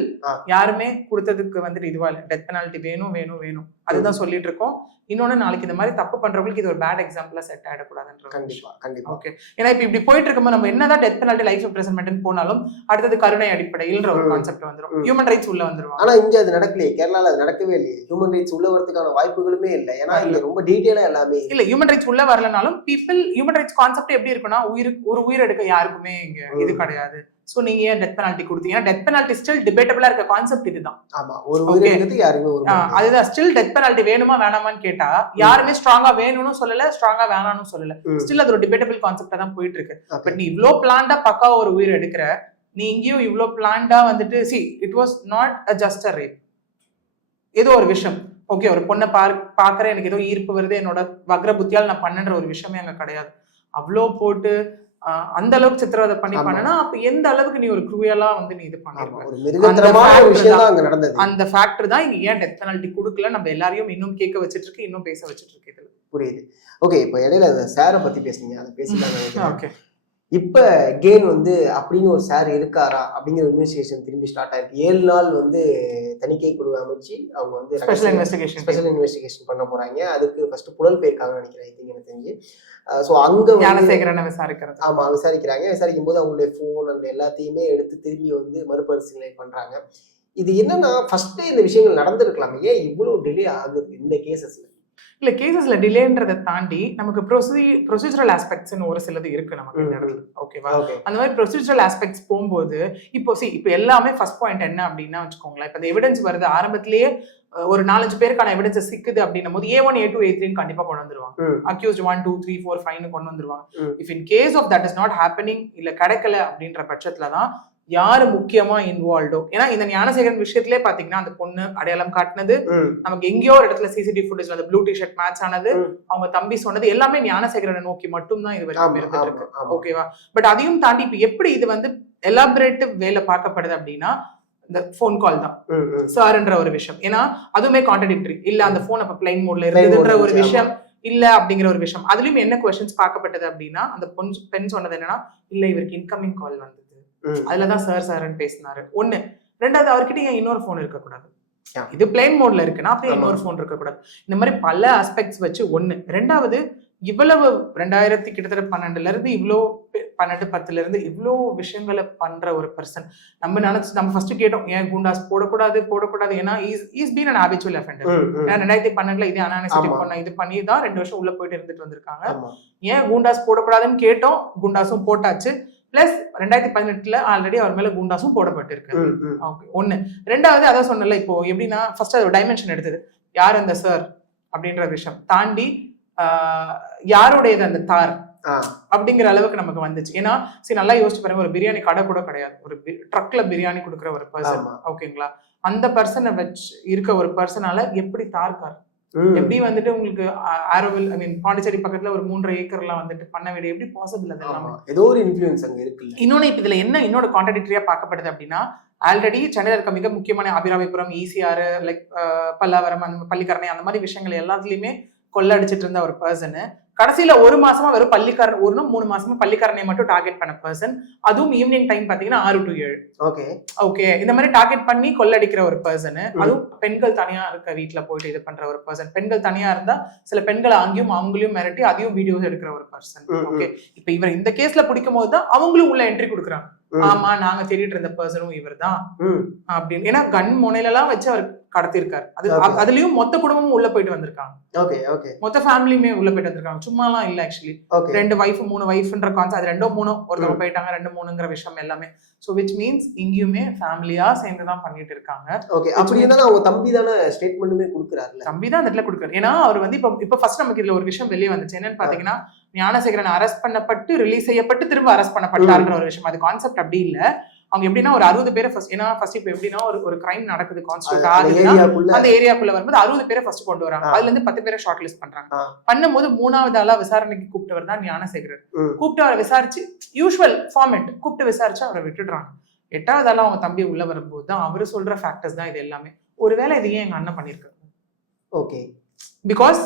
யாருமே கொடுத்ததுக்கு வந்துட்டு இதுவா இல்லை, டெத் பெனால்ட்டி வேணும் வேணும் வேணும் அதுதான் சொல்லிட்டு இருக்கோம். இன்னொன்னு நாளைக்கு இந்த மாதிரி தப்பு பண்றவங்களுக்கு இது ஒரு பேட் எக்ஸாம்பிளா செட் ஆயிடக்கூடாதுன்ற. கண்டிப்பா. ஓகே. ஏன்னா இப்படி போயிட்டு இருக்கும்போது நம்ம என்னதான் டெத் பெனால்ட்டி லைஃப் இம்ப்ரிசன்மென்ட் போனாலும் அடுத்தது கருணை அடிப்படையில்ன்ற ஒரு கான்செப்ட் வந்துரும். ஹியூமன் ரைட்ஸ் உள்ள வந்துரும். ஆனா இங்க அது நடக்கலையே, கேரளால அது நடக்கவே இல்லையே. ஹியூமன் ரைட்ஸ் உள்ள வரதுக்கான வாய்ப்புகளுமே இல்லை. ஏன்னா இங்க ரொம்ப டீடைலா எல்லாமே இல்ல. ஹியூமன் ரைட்ஸ் உள்ள வரலனாலும் பீப்பிள் ஹியூமன் ரைட்ஸ் கான்செப்ட் எப்படி இருக்குன்னா, ஒரு உயிர் எடுக்க யாருக்குமே இங்க இது கிடையாது. சோ நீங்க ஏன் டெத் பெனால்ட்டி கொடுத்தீங்க? டெத் பெனால்ட்டி ஸ்டில் டிபேட்டபிளா இருக்க கான்செப்ட் இதுதான். ஆமா, ஒரு உயிர் எடுத்து யாருமே அதுதான் ஸ்டில் டெத் பெனால்ட்டி வேணுமா வேணாமான்னு கேட்டா யாருமே ஸ்ட்ராங்கா வேணும்னு சொல்லல, ஸ்ட்ராங்கா வேணாம்னு சொல்லல. ஸ்டில் அது ஒரு டிபேட்டபிள் கான்செப்டா தான் போயிட்டு இருக்கு. பட் நீ இவ்ளோ பிளான்டா பக்கா ஒரு உயிர் எடுக்கிற, நீ இங்கேயும் இவ்ளோ பிளான்டா வந்துட்டு it was not a just a rape. ஏதோ ஒரு விஷயம் ஓகே, ஒரு பொண்ணை பாக்குற எனக்கு ஏதோ ஈர்ப்பு வருது, என்னோட வக்ர புத்தியால் நான் பண்ணுன்ற ஒரு விஷயமே அங்க கிடையாது. அவ்வளோ போட்டு அந்த அளவுக்கு சித்திரவதை பண்ணி பண்ணனா அப்ப எந்த அளவுக்கு நீ ஒரு குரூயலா வந்து நீ இது பண்ணிருக்க. அந்த ஃபேக்டர் தான் இங்க ஏன் டெத் பெனால்ட்டி கொடுக்கல நம்ம எல்லாரையும் இன்னும் கேட்க வச்சிட்டு இருக்கு, இன்னும் பேச வச்சிட்டு இருக்கு. இதுல புரியுது. ஓகே, இப்போ இடையில சாரை பத்தி பேசுனீங்க, அதை பேசிட்டாங்க. ஓகே, இப்ப கெயின் வந்து அப்படின்னு ஒரு சார் இருக்காரா அப்படிங்கிற இன்வெஸ்டிகேஷன் திரும்பி ஸ்டார்ட் ஆயிருக்கு. 7 நாள் வந்து தணிக்கை குழு அமைச்சு அவங்க வந்து ஸ்பெஷல் இன்வெஸ்டிகேஷன் பண்ண போறாங்க. அதுக்கு ஃபர்ஸ்ட் புழல் போயிருக்காங்கன்னு நினைக்கிறேன் எனக்கு தெரிஞ்சு. ஸோ அங்க விசாரிக்கிறது. ஆமா, விசாரிக்கும் போது அவங்களுடைய போன் அந்த எல்லாத்தையுமே எடுத்து திரும்பி வந்து மறுபரிசீலனை பண்றாங்க. இது என்னன்னா ஃபர்ஸ்ட் இந்த விஷயங்கள் நடந்திருக்கலாமே, ஏன் இவ்வளவு டிலே ஆகுது இந்த கேசஸ்ல? இல்ல, கேசஸ்ல டிலேன்றதை தாண்டி நமக்கு ப்ரொசீஜரல் ஆஸ்பெக்ட்ஸ்னு ஒரு சிலது இருக்கு நமக்கு இந்த இடத்துல. ஓகேவா? அந்த மாதிரி ப்ரொசீஜரல் ஆஸ்பெக்ட்ஸ் போகும்போது இப்போ எல்லாமே ஃபர்ஸ்ட் பாயிண்ட் என்ன அப்படின்னா வச்சுக்கோங்களேன், இப்போ இந்த எவிடன்ஸ் வருது ஆரம்பத்திலேயே ஒரு 4-5 பேருக்கான எவிடன்ஸ் சிக்குது அப்படின்னும் போது A1 A2 A3 கண்டிப்பா கொண்டு வந்துருவாங்க. அக்யூஸ்ட் 1 2 3 4 5 கொண்டு வந்துருவாங்க. If in case of that is not happening, இல்ல கிடைக்கல அப்படின்ற பட்சத்துலதான் யாரு முக்கியமா இன்வால்வ்டோ. ஏன்னா இந்த ஞானசேகரன் விஷயத்திலே பாத்தீங்கன்னா அந்த பொண்ணு அடையாளம் காட்டினது, நமக்கு எங்கேயோ ஒரு இடத்துல சிசிடிவி ஃபுட்டேஜ்ல அந்த ப்ளூ டிஷர்ட் மேட்ச் ஆனது, அவங்க தம்பி சொன்னது எல்லாமே ஞானசேகரனை நோக்கி மட்டும் தான் இது வரைக்கும் இருந்துட்டு இருக்கு. ஓகேவா? பட் அதையும் தாண்டி இப்ப எப்படி இது வந்து எலாபரேட்டிவ் வேலை பார்க்கப்படுது அப்படின்னா இந்த போன் கால் தான் சார்ன்ற ஒரு விஷயம். ஏன்னா அதுவுமே கான்ட்ரடிக்டரி இல்ல, அந்த போன் அப்ப பிளைன் மோட்ல இருந்ததுன்ற ஒரு விஷயம் இல்ல அப்படிங்கிற ஒரு விஷயம். அதுலயும் என்ன கொஸ்டின்ஸ் பார்க்கப்பட்டது அப்படின்னா அந்த பெண் சொன்னது என்னன்னா, இல்ல இவருக்கு இன்கமிங் கால் வந்தது, அதுலதான் சார்ன்னு பேசினாரு. ஒண்ணு. ரெண்டாவது, அவர்கிட்ட ஏன் இன்னொரு போன் இருக்கக்கூடாது? இது பிளைன் மோட்ல இருக்குன்னா அப்ப இன்னொரு போன் இருக்கக்கூடாது. இந்த மாதிரி பல ஆஸ்பெக்ட்ஸ் வச்சு ஒண்ணு. ரெண்டாவது, இவ்வளவு 2012 இருந்து இவ்வளோ 12-10 இவ்வளோ விஷயங்களை பண்ற ஒரு பர்சன் நம்ம ஃபர்ஸ்ட் கேட்டோம், ஏன் குண்டாஸ் போடக்கூடாது. ஏன்னா is been an habitual offender. 2012 இதே அனானிசிட்டி பண்ண இது பண்ணி தான் 2 வருஷம் உள்ள போயிட்டு இருந்துட்டு வந்திருக்காங்க. ஏன் குண்டாஸ் போடக்கூடாதுன்னு கேட்டோம், குண்டாஸும் போட்டாச்சு. பிளஸ் 2018 ஆல்ரெடி அவர் மேல குண்டாஸும் போடப்பட்டிருக்கு. ஒண்ணு. ரெண்டாவது, அதான் சொன்னல, இப்போ எப்படின்னா ஃபர்ஸ்ட் அது டைமென்ஷன் எடுத்தது, யார் அந்த சார் அப்படின்ற விஷயம் தாண்டி யாருடையது அந்த தார் அப்படிங்கிற அளவுக்கு நமக்கு வந்துச்சு. ஏன்னா நல்லா யோசிச்சு பாருங்க, ஒரு பிரியாணி கடை கூட கிடையாது, ஒரு ட்ரக்ல பிரியாணி கொடுக்குற ஒரு பர்சன். ஓகேங்களா? அந்த பர்சனை வச்சு இருக்க ஒரு பர்சனால எப்படி தார்கார் எப்படி வந்துட்டு உங்களுக்கு ஆரோவில் பாண்டிச்சேரி பக்கத்துல ஒரு 3.5 ஏக்கர்லாம் வந்துட்டு பண்ண வேண்டிய எப்படி பாசிபிள்? அதெல்லாம் ஏதோ ஒரு இன்ஃப்ளூயன்ஸ் அங்க இருக்கு. இன்னொன்னு, இப்ப இதுல என்ன இன்னொரு கான்ட்ரடிக்டரியா பார்க்கப்படுது அப்படின்னா, ஆல்ரெடி சென்னையில இருக்க மிக முக்கியமான அபிராமிபுரம், ஈசிஆர், லைக் பல்லாவரம், அந்த பள்ளிக்கரணை, அந்த மாதிரி விஷயங்கள் எல்லாத்துலயுமே கொள்ளடிச்சிட்டு இருந்த ஒரு பர்சன் கடைசியில 1 மாசமா வெறும் பள்ளிக்கரணை, 3 மாசமா பள்ளிக்கரணையை மட்டும் டார்கெட் பண்ண பர்சன். அதுவும் ஈவினிங் டைம் பாத்தீங்கன்னா 6 to 7. ஓகே, இந்த மாதிரி டார்கெட் பண்ணி கொள்ளடிக்கிற ஒரு பர்சன். அதுவும் பெண்கள் தனியா இருக்க வீட்டுல போயிட்டு இது பண்ற ஒரு பர்சன். பெண்கள் தனியா இருந்தா சில பெண்களை அங்கேயும் அவங்களையும் மிரட்டி அதையும் வீடியோஸ் எடுக்கிற ஒரு பர்சன். ஓகே, இப்ப இவர் இந்த கேஸ்ல பிடிக்கும் போதுதான் அவங்களும் உள்ள என்ட்ரி கொடுக்குறாங்க. ஆமா நாங்க தேடிட்டு இருந்த பர்சனும் இவர்தான் ம். அப்படின்னு. ஏன்னா கன் முனையில எல்லாம் வச்சு அவர் கடத்திருக்காரு. Okay. அதுலயும் மொத்த குடும்பமும் உள்ள போயிட்டு வந்திருக்காங்க. ஓகே ஓகே மொத்த ஃபேமிலியுமே உள்ள போயிட்டு வந்திருக்காங்க. சும்மாலாம் இல்ல ஆக்சுவலி. ஓகே 2 வைஃப் 3 வைஃப்ன்ற கான்செப்ட், அது 2 3 ஒருத்தவங்க ம். போயிட்டாங்க 2 3ங்கிற விஷயம் எல்லாமே. சோ விச் மீன்ஸ் இங்கேயுமே ஃபேமிலியா சேர்ந்து தான் பண்ணிட்டு இருக்காங்க. ஓகே அப்படி இருந்தாலும் அவங்க தம்பி தானே ஸ்டேட்மெண்ட்டுமே கொடுக்குறாருல்ல. தம்பி தான் அந்த இடத்துல கொடுக்குறாரு. ஏன்னா அவர் வந்து இப்ப ஃபர்ஸ்ட் நமக்கு இதுல ஒரு விஷயம் வெளியே வந்துச்சு. என்னன்னு பாத்தீங்கன்னா ஞானசேகரன் அரெஸ்ட் பண்ணப்பட்டு ரிலீஸ் செய்யப்பட்டு திரும்ப அரெஸ்ட் பண்ணப்பட்டாருன்ற ஒரு விஷயம். அது கான்செப்ட் அப்படி இல்ல. அவங்க எப்படின்னா ஒரு 60 பேரை ஃபர்ஸ்ட், ஏன்னா ஃபர்ஸ்ட் இப்ப எப்படின்னா ஒரு கிரைம் நடக்குது கான்ஸ்டியூட் ஆகுதுன்னா அந்த ஏரியாக்குள்ள வரும்போது 60 பேரை ஃபர்ஸ்ட் கொண்டு வராங்க. அதுல இருந்து 10 பேரை ஷார்ட் லிஸ்ட் பண்றாங்க. பண்ணும்போது 3வது ஆளா விசாரணைக்கு கூப்பிட்டவர் தான் ஞானசேகரன். கூப்பிட்டு அவரை விசாரிச்சு யூஸ்வல் ஃபார்மேட் கூப்பிட்டு விசாரிச்சு அவரை விட்டுடுறாங்க. 8வது ஆளா அவங்க தம்பி உள்ள வரும்போது தான் அவரு சொல்ற ஃபேக்டர்ஸ் தான் இது எல்லாமே. ஒருவேளை இது ஏன் எங்க அண்ணன் பண்ணிருக்காரு? ஓகே பிகாஸ்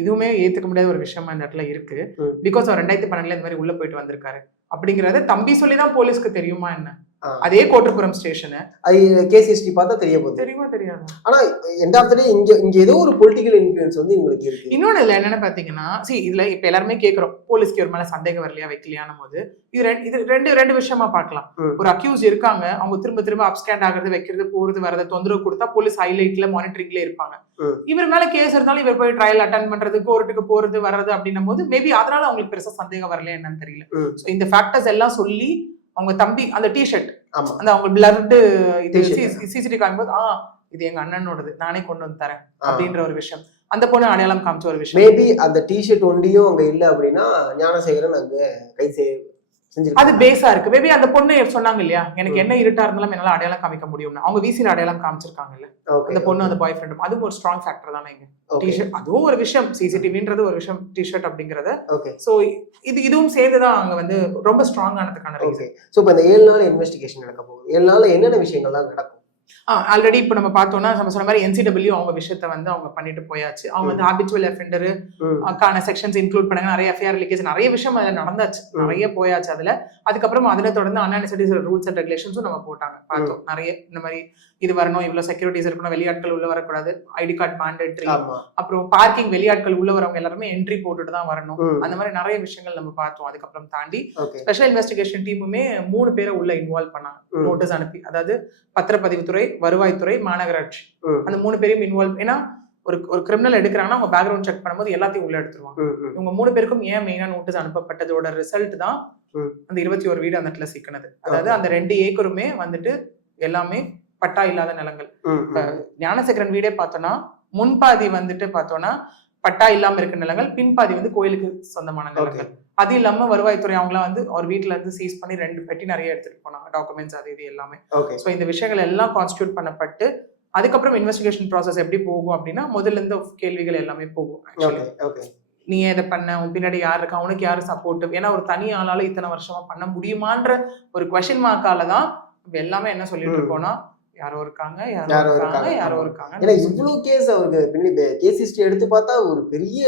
இதுவுமே ஏத்துக்க முடியாத ஒரு விஷயமா இந்த இடத்துல இருக்கு. பிகாஸ் அவர் 2012 இந்த மாதிரி உள்ள போயிட்டு வந்திருக்காரு அப்படிங்கறது தம்பி சொல்லிதான் போலீஸ்க்கு தெரியுமா என்ன? அதே கோட்டர்புரம் ஸ்டேஷன் அது கேஸ் ஹிஸ்டரி பார்த்தா தெரிய போகுது. தெரியுமா தெரியாது. ஆனா எண்ட் ஆஃப் தி டே இங்க ஏதோ ஒரு பொலிட்டிக்கல் இன்ஃப்ளூயன்ஸ் வந்து உங்களுக்கு இருக்கு. இன்னொன்னு இல்ல என்னன்னு பாத்தீங்கன்னா இதுல இப்ப எல்லாருமே கேக்குறோம் போலீஸ்க்கு ஒரு மேல சந்தேகம் வரலையா வைக்கலையான போது இது ரெண்டு விஷயமா பார்க்கலாம். ஒரு அக்யூஸ் இருக்காங்க, அவங்க திரும்ப அப்ஸ்கேண்ட் ஆகுறது வைக்கிறது போறது வரது தொந்தரவு கொடுத்தா போலீஸ் ஹைலைட்ல மானிட்டரிங்ல இருப்பாங்க. இவர் மேல கேஸ் இருந்தாலும் இவர் போய் ட்ரையல் அட்டெண்ட் பண்றது கோர்ட்டுக்கு போறது வர்றது அப்படின்னும் போது மேபி அதனால அவங்களுக்கு பெருசா சந்தேகம் வரல என்னன்னு தெரியல. இந்த ஃபேக்டர்ஸ் எல்லாம் சொல்லி அவங்க தம்பி அந்த டிஷர்ட் அந்த அவங்க பிளட் இது சிசிடிவி காமிக்கும்போது இது எங்க அண்ணனோடது நானே கொண்டு வந்து தரேன் அப்படின்ற ஒரு விஷயம் அந்த பொண்ணு அடையாளம் காமிச்ச ஒரு விஷயம். மேபி அந்த டிஷர்ட் ஒண்டியும் அங்க இல்ல அப்படின்னா ஞானசேகரன் அங்க கை அது பேஸா இருக்கு. மேபி அந்த பொண்ணு சொன்னாங்க இல்லையா எனக்கு என்ன இருட்டா இருந்தாலும் என்னால அடையாளம் காமிக்க முடியும்னு. அவங்க வீசில அடையாளம் காமிச்சிருக்காங்கல்ல அந்த பொண்ணு அந்த பாய் ஃப்ரெண்டும். அதுவும் ஒரு ஸ்ட்ராங் ஃபேக்டர் தானே இங்க. டிஷர்ட் அதுவும் ஒரு விஷயம், சிசிடிவின்றது ஒரு விஷயம், டிஷர்ட் அப்படிங்கறது. சோ இதுவும் சேர்ந்துதான் அங்க வந்து ரொம்ப ஸ்ட்ராங் ஆனதுக்கான ரீசன். சோ இப்ப இந்த 7 நாள் இன்வெஸ்டிகேஷன் நடக்க போகுது. 7 நாள்ல என்னென்ன விஷயங்கள்லாம் நடக்கும்? ஆல்ரெடி இப்ப நம்ம பார்த்தோம்னா நம்ம சொன்ன மாதிரி NCW அவங்க விஷயத்த வந்து அவங்க பண்ணிட்டு போயாச்சு. அவங்க வந்து ஹாபிச்சுவல் அஃபெண்டர் கான செக்ஷன்ஸ் இன்க்ளூட் பண்ணாங்க. நிறைய எஃப்ஐஆர் லீக்கேஜ் நிறைய விஷயம் அதுல நடந்தாச்சு, நிறைய போயாச்சு அதுல. அதுக்கப்புறம் அதுல தொடர்ந்து அன்அனெசரி ரூல்ஸ் அண்ட் ரெகுலேஷன்ஸும் நம்ம போட்டாங்க பார்த்தோம். நிறைய இந்த மாதிரி இது வரணும், இவ்வளவு செக்யூரிட்டிஸ் இருக்கணும், வெளியாட்கள் உள்ள வரக்கூடாது, ஐடி கார்டு மேண்டேட்டரி, அப்புறம் பார்க்கிங் வெளியாட்கள் உள்ள வரவங்க எல்லாருமே என்ட்ரி போட்டுட்டு தான் வரணும். அந்த மாதிரி நிறைய விஷயங்கள் நம்ம பார்த்தோம். அதுக்கப்புறம் தாண்டி ஸ்பெஷல் இன்வெஸ்டிகேஷன் டீமுமே 3 பேரை உள்ள இன்வால்வ் பண்ணாங்க நோட்டீஸ் அனுப்பி. அதாவது பத்திரப்பதிவுத்துறை, வருவாய்த்துறை, மாநகராட்சி, அந்த 3 பேரையும் இன்வால்வ். ஏன்னா ஒரு கிரிமினல் எடுக்கிறாங்கன்னா அவங்க பேக்ரவுண்ட் செக் பண்ணும்போது எல்லாத்தையும் உள்ள எடுத்துருவாங்க. இவங்க 3 பேருக்கும் ஏன் மெயினா நோட்டீஸ் அனுப்பப்பட்டதோட ரிசல்ட் தான் அந்த 21 வீடு அந்த இடத்துல சிக்கினது. அதாவது அந்த 2 ஏக்கருமே வந்துட்டு எல்லாமே பட்டா இல்லாத நிலங்கள். ஞானசேகரன் வீடே பார்த்தோம்னா முன்பாதி வந்துட்டு பார்த்தோம்னா பட்டா இல்லாம இருக்க நிலங்கள், பின்பாதி வந்து கோயிலுக்கு சொந்தமான நிலங்கள். அது இல்லாம வருவாய்த்துறை அவங்களாம் வந்து அவர் வீட்டுல இருந்து சீஸ் பண்ணி 2 பெட்டி நிறைய எடுத்துட்டு போனாங்க, டாக்குமெண்ட்ஸ் அது இது எல்லாமே. சோ இந்த விஷயங்கள் எல்லாம் கான்ஸ்டிடியூட் பண்ணப்பட்டு அதுக்கப்புறம் இன்வெஸ்டிகேஷன் ப்ராசஸ் எப்படி போகும் அப்படின்னா முதல்ல இருந்து கேள்விகள் எல்லாமே போகும். நீ எதை பண்ண, உன் பின்னாடி யாரு இருக்கா, உனக்கு யாரு சப்போர்ட், ஏன்னா ஒரு தனி ஆளால இத்தனை வருஷமா பண்ண முடியுமான்ற ஒரு குவெஸ்டின் மார்க்கால தான் எல்லாமே என்ன சொல்லிட்டு இருக்கோம்னா யாரோ இருக்காங்க. ஏன்னா இவ்வளவு கேஸ் அவருக்கு பின்னாடி கேஸ் ஹிஸ்டரி எடுத்து பார்த்தா ஒரு பெரிய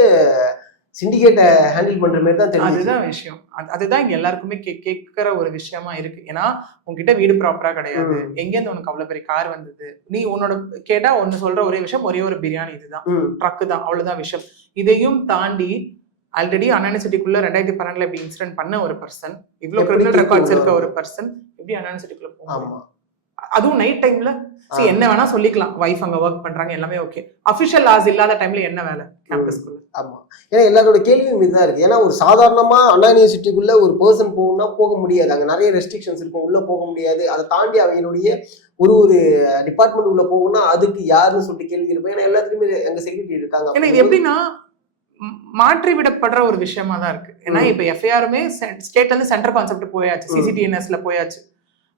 சிண்டிகேட்டை ஹேண்டில் பண்ற மாதிரி தான் தெரியும். அதுதான் விஷயம். அதுதான் இங்க எல்லாருக்குமே கேட்கிற ஒரு விஷயமா இருக்கு. ஏன்னா உங்ககிட்ட வீடு ப்ராப்பரா கிடையாது, எங்கேருந்து உனக்கு அவ்வளவு பெரிய கார் வந்தது, நீ உன்னோட கேட்டா ஒன்னு சொல்ற ஒரே விஷயம் ஒரே ஒரு பிரியாணி இதுதான், ட்ரக்கு தான், அவ்வளவுதான் விஷயம். இதையும் தாண்டி ஆல்ரெடி அன்அனலிசிட்டிக்குள்ள 2012 இப்படி இன்சிடென்ட் பண்ண ஒரு பர்சன், இவ்வளவு கிரிமினல் ரெக்கார்ட்ஸ் இருக்க ஒரு பர்சன் எப்படி அன்அனலிசிட்டிக்குள்ள போகும்? அதுவும் நைட் டைம்ல என்ன வேணா சொல்லிக்கலாம், வைஃப் அங்க ஒர்க் பண்றாங்க எல்லாமே ஓகே. அபிஷியல் லாஸ் இல்லாத டைம்ல என்ன வேலை கேம்பஸ்க்குள்ள? ஆமா, ஏன்னா எல்லாரோட கேள்வியும் இதுதான் இருக்கு. ஏன்னா ஒரு சாதாரணமா அண்ணா யூனிவர்சிட்டிக்குள்ள ஒரு பர்சன் போகணும்னா போக முடியாது, அங்க நிறைய ரெஸ்ட்ரிக்ஷன்ஸ் இருக்கும், உள்ள போக முடியாது. அதை தாண்டி அவங்களுடைய ஒரு டிபார்ட்மெண்ட் உள்ள போகணும்னா அதுக்கு யாருன்னு சொல்லிட்டு கேள்வி இருக்கும். ஏன்னா எல்லாத்துலயுமே அங்க செக்யூரிட்டி இருக்காங்க. ஏன்னா இது எப்படின்னா மாற்றி விடப்படுற ஒரு விஷயமா தான் இருக்கு. ஏன்னா இப்ப எஃப்ஐஆருமே ஸ்டேட்ல இருந்து சென்ட்ரல் கான்செப்ட் போயாச்சு, சிசிடிஎன்எஸ்ல போயாச்சு.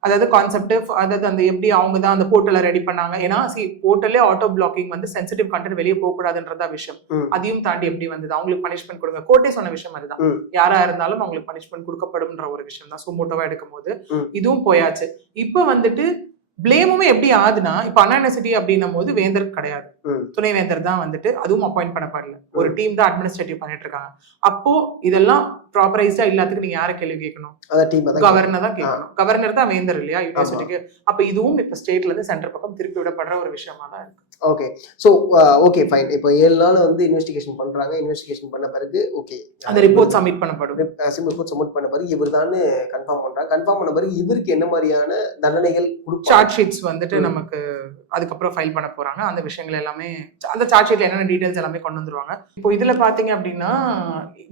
அதாவது கான்செப்ட், அதாவது அந்த எப்படி அவங்க தான் அந்த போர்ட்டலை ரெடி பண்ணாங்க. ஏன்னா போர்ட்டலே ஆட்டோ பிளாக்கிங் வந்து சென்சிட்டிவ் கண்டென்ட் வெளியே போக கூடாதுன்றதா விஷயம். அதையும் தாண்டி எப்படி வந்தது, அவங்களுக்கு பனிஷ்மெண்ட் கொடுங்க, கோர்ட்டே சொன்ன விஷயம் அதுதான். யாரா இருந்தாலும் அவங்களுக்கு பனிஷ்மெண்ட் கொடுக்கப்படும்ன்ற ஒரு விஷயம் தான் சுமூட்டவா எடுக்கும் போது இதுவும் போயாச்சு. இப்ப வந்துட்டு பிளேமுமே எப்படி ஆகுதுன்னா, இப்ப அண்ணா யூனிவர்சிட்டி அப்படின்னும் போது வேந்தர் கிடையாது, துணைவேந்தர் தான் வந்துட்டு, அதுவும் அப்பாயிண்ட் பண்ணப்படல, ஒரு டீம் தான் அட்மினிஸ்ட்ரேட்டிவ் பண்ணிட்டு இருக்காங்க. அப்போ இதெல்லாம் ப்ராப்பரைஸ்டா எல்லாத்துக்கும் நீங்க யாரை கேள்வி கேட்கணும்? கவர்னர் தான் கேட்கணும். கவர்னர் தான் வேந்தர் இல்லையா யூனிவர்சிட்டிக்கு. அப்ப இதுவும் இப்ப ஸ்டேட்ல இருந்து சென்டர் பக்கம் திருப்பி விடப்படுற ஒரு விஷயமா தான் இருக்கு. ஓகே. So okay fine. இப்போ 7 நாள் வந்து இன்வெஸ்டிகேஷன் பண்றாங்க. இன்வெஸ்டிகேஷன் பண்ண பிறகு ஓகே அந்த ரிப்போர்ட் சப்மிட் பண்ணப்படும். ரிப்போர்ட் சப்மிட் பண்ண பிறகு இவர் தான் கன்ஃபார்ம் பண்றாங்க. கன்ஃபார்ம் பண்ண பிறகு இவருக்கு என்ன மாதிரியான தண்டனைகள் கொடுப்பாங்க? சார்ஜ் ஷீட்ஸ் வந்துட்டு நமக்கு அதுக்கப்புறம் ஃபைல் பண்ண போறாங்க. அந்த விஷயங்கள் எல்லாமே அந்த சார்ஜ் ஷீட்ல என்னென்ன டீடைல்ஸ் எல்லாமே கொண்டு வந்துருவாங்க. இப்போ இதுல பாத்தீங்க அப்படின்னா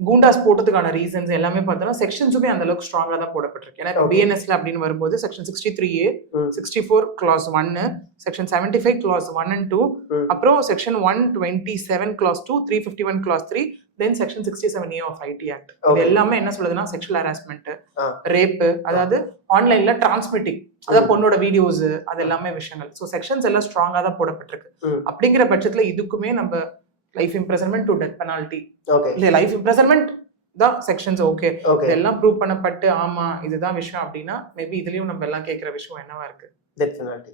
கூண்டாஸ் போட்டதுக்கான ரீசன்ஸ் எல்லாமே பார்த்தோம்னா செக்ஷன்ஸுமே அந்த அளவுக்கு ஸ்ட்ராங்கா தான் போடப்பட்டிருக்கு. ஏன்னா பிஎன்எஸ்ல அப்படின்னு வரும்போது section 63A 64 clause 1, section 75 clause 1 and 2, அப்புறம் section 127 clause 2, 351 clause 3, then section 67A of IT act. இது எல்லாமே என்ன சொல்லுதுன்னா செக்ஷுவல் ஹராஸ்மெண்ட், ரேப், அதாவது ஆன்லைன்ல டிரான்ஸ்மிட்டிங், அதாவது பொண்ணோட வீடியோஸ், அது எல்லாமே விஷயங்கள். ஸோ செக்ஷன்ஸ் எல்லாம் ஸ்ட்ராங்கா தான் போடப்பட்டிருக்கு. அப்படிங்கிற பட்சத்துல இதுக்குமே நம்ம life imprisonment to death penalty இல்ல லைஃப் இம்ப்ரெசன்மெண்ட் தான் செக்ஷன்ஸ் ஓகே இதெல்லாம் ப்ரூவ் பண்ணப்பட்டு ஆமா இதுதான் விஷயம் அப்படின்னா மேபி இதுலயும் நம்ம எல்லாம் கேட்கிற விஷயம் என்னவா இருக்கு? Death penalty.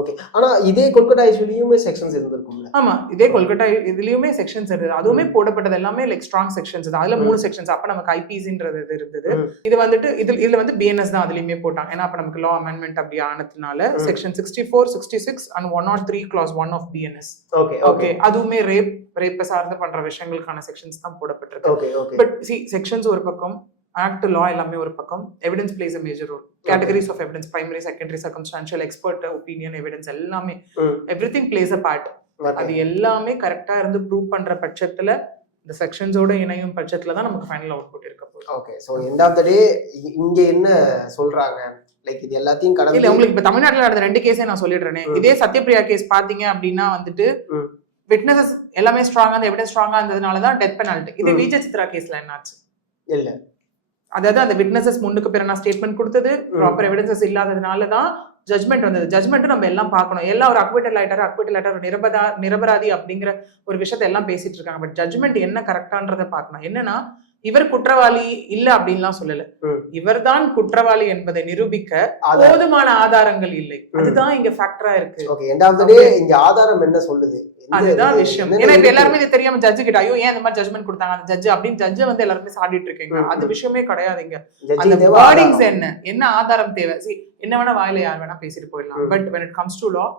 ஓகே. ஆனா இதே கொல்கட்டா இஷ்யூலயுமே செக்ஷன்ஸ் இருந்திருக்கும்ல? ஆமா, இதே கொல்கட்டா இதுலயுமே செக்ஷன்ஸ் இருந்தது. அதுவுமே போடப்பட்டது எல்லாமே லைக் ஸ்ட்ராங் செக்ஷன்ஸ் தான். அதுல 3 செக்ஷன்ஸ். அப்ப நமக்கு ஐபிசின்றது இது இருந்தது. இது வந்துட்டு இதுல வந்து பிஎன்எஸ் தான் அதுலயுமே போட்டாங்க. ஏன்னா அப்ப நமக்கு லா அமெண்ட்மெண்ட் அப்படி ஆனதுனால section 64, 66 and 103 clause 1 of BNS. Okay. அதுவுமே ரேப் சார்ந்து பண்ற விஷயங்களுக்கான செக்ஷன்ஸ் தான் போடப்பட்டிருக்கு. பட் செக்ஷன்ஸ் ஒரு பக்கம், ஆக்ட் லா எல்லாமே ஒரு பக்கம், evidence plays a major role. Categories of evidence, primary, secondary, circumstantial, expert opinion, evidence எல்லாமே எவ்ரிதிங் பிளேஸ் a part. அது எல்லாமே கரெக்டா இருந்து ப்ரூவ் பண்ற பட்சத்துல இந்த செக்ஷன்ஸோட இணையும் பட்சத்துல தான் நமக்கு ஃபைனல் அவுட்புட் இருக்க போகுது. Okay. So end of the day இங்க என்ன சொல்றாங்க? லைக் இது எல்லாத்தையும் கடந்து இல்ல உங்களுக்கு இப்ப தமிழ்நாட்டுல நடந்த 2 கேஸே நான் சொல்லிடுறேனே. இதே சத்யபிரியா கேஸ் பாத்தீங்க அப்படின்னா வந்துட்டு விட்னஸஸ் எல்லாமே ஸ்ட்ராங்கா, அந்த எவிடன்ஸ் ஸ்ட்ராங்கா இருந்ததுனால தான் டெத் பெனால்டி. இதே விஜய் சித்ரா கேஸ்ல என்னாச்சு? இல்ல, அதாவது அந்த விட்னஸஸ் முன்னுக்கு பிறகு ஸ்டேட்மெண்ட் கொடுத்தது, ப்ராப்பர் எவிடன்சஸ் இல்லாததுனால தான் ஜட்மெண்ட் வந்தது. ஜட்மெண்ட் நம்ம எல்லாம் பார்க்கணும். எல்லாம் ஒரு அக்விட்டல் ஆயிட்டாரு நிரபராதி அப்படிங்கிற ஒரு விஷயத்த எல்லாம் பேசிட்டு இருக்காங்க. பட் ஜட்மெண்ட் என்ன கரெக்டான்றதை பார்க்கணும். என்னன்னா இவர் குற்றவாளி இல்ல அப்படின்லாம் சொல்லல, இவர்தான் குற்றவாளி என்பதை நிரூபிக்க போதுமான ஆதாரங்கள் இல்லை. அதுதான் இங்க ஃபேக்டரா இருக்கு. Okay. End of the day இங்க ஆதாரம் என்ன சொல்லுது? அதுதான் விஷயம். ஏன்னா இப்ப எல்லாருமே இது தெரியாம ஜட்ஜு கிட்ட ஐயோ ஏன் இந்த மாதிரி ஜட்மெண்ட் கொடுத்தாங்க அந்த ஜட்ஜ் அப்படின்னு ஜட்ஜை வந்து எல்லாருமே சாடிட்டு இருக்கீங்க. அது விஷயமே கிடையாதுங்க. அந்த வேர்டிங்ஸ் என்ன ஆதாரம் தேவை? என்ன வேணா வாயில யார் வேணா பேசிட்டு போயிடலாம். But when it comes to law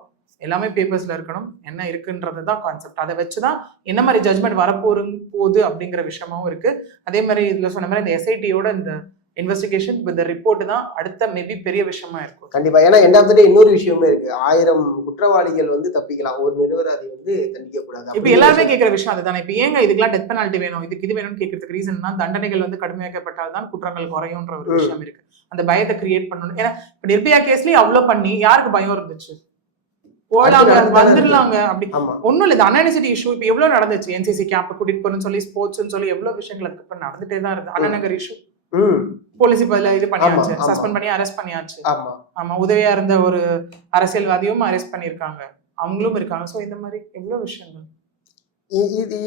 எல்லாமே பேப்பர்ஸ்ல இருக்கணும். என்ன இருக்குன்றது தான் கான்செப்ட். அதை வச்சுதான் என்ன மாதிரி ஜட்மெண்ட் வரப்போகுது அப்படிங்கிற விஷயமும் இருக்கு. அதே மாதிரி இதுல சொன்ன மாதிரி இந்த எஸ்ஐடியோட இந்த இன்வெஸ்டிகேஷன் வித் ரிப்போர்ட் தான் அடுத்த மேபி பெரிய விஷயமா இருக்கும். கண்டிப்பா. ஏன்னா எண்ட் ஆஃப் தி டே இன்னொரு விஷயமே இருக்கு. 1000 குற்றவாளிகள் வந்து தப்பிக்கலாம், ஒரு நிரபராதி வந்து தண்டிக்க கூடாது. இப்ப எல்லாருமே கேட்கிற விஷயம் அதுதானே. இப்ப ஏங்க இதுக்கெல்லாம் டெத் பெனால்டி வேணும், இதுக்கு இது வேணும்னு கேட்கறதுக்கு ரீசன்னா தண்டனைகள் வந்து கடுமையாக்கப்பட்டால் தான் குற்றங்கள் குறையும்ன்ற ஒரு விஷயம் இருக்கு. அந்த பயத்தை கிரியேட் பண்ணணும். ஏன்னா இப்ப நிர்பயா கேஸ்லயும் அவ்வளவு பண்ணி யாருக்கு பயம் இருந்துச்சு? போலாங்க வந்துடலாங்க அப்படி ஒன்னும் இல்ல. அன்நெசசரி இஷ்யூ இப்ப எவ்வளவு நடந்துச்சு. என்சிசி கேம்ப் கூட்டிட்டு போறேன்னு சொல்லி ஸ்போர்ட்ஸ் சொல்லி எவ்வளவு விஷயங்கள் அதுக்கப்புறம் நடந்துட்டே தான் இருக்கு. அண்ணநகர் இஷ்யூ போலீஸ் இப்ப இது பண்ணியாச்சு, சஸ்பெண்ட் பண்ணி அரெஸ்ட் பண்ணியாச்சு. ஆமா, உதவியா இருந்த ஒரு அரசியல்வாதியும் அரெஸ்ட் பண்ணிருக்காங்க, அவங்களும் இருக்காங்க. சோ இந்த மாதிரி எவ்வளவு விஷயங்கள். இது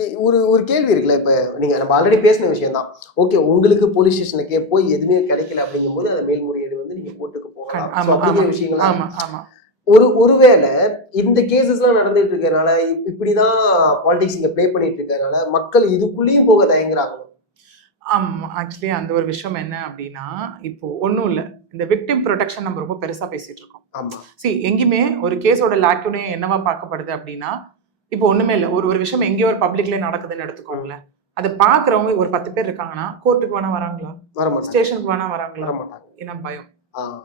ஒரு கேள்வி இருக்குல்ல. இப்ப நீங்க நம்ம ஆல்ரெடி பேசின விஷயம் தான். ஓகே, உங்களுக்கு போலீஸ் ஸ்டேஷனுக்கே போய் எதுவுமே கிடைக்கல அப்படிங்கும் போது அந்த மேல்முறையீடு வந்து நீங்க போட்டுக்கு போகலாம் விஷயங்கள். ஆமா ஆமா. ஒருவேளை இந்த கேசஸ் எல்லாம் நடந்துட்டு இருக்கறனால, இப்படிதான் பாலிடிக்ஸ் இங்க பிளே பண்ணிட்டு இருக்கறனால மக்கள் இதுக்குள்ளேயும் போக தயங்குறாங்க. ஆமா, ஆக்சுவலி அந்த ஒரு விஷயம் என்ன அப்படின்னா, இப்போ ஒன்றும் இல்லை, இந்த விக்டிம் ப்ரொடெக்ஷன் நம்ம ரொம்ப பெருசா பேசிட்டு இருக்கோம். ஆமா. எங்கேயுமே ஒரு கேஸோட லேக்யூனே என்னவா பார்க்கப்படுது அப்படின்னா, இப்போ ஒண்ணுமே இல்லை, ஒரு விஷயம் எங்கேயோ ஒரு பப்ளிக்ல நடக்குதுன்னு எடுத்துக்கோங்களேன். அதை பாக்குறவங்க ஒரு 10 பேர் இருக்காங்கன்னா கோர்ட்டுக்கு வேணா வராங்களா? ஸ்டேஷனுக்கு வேணா வராங்களா? ஏன்னா பயம்.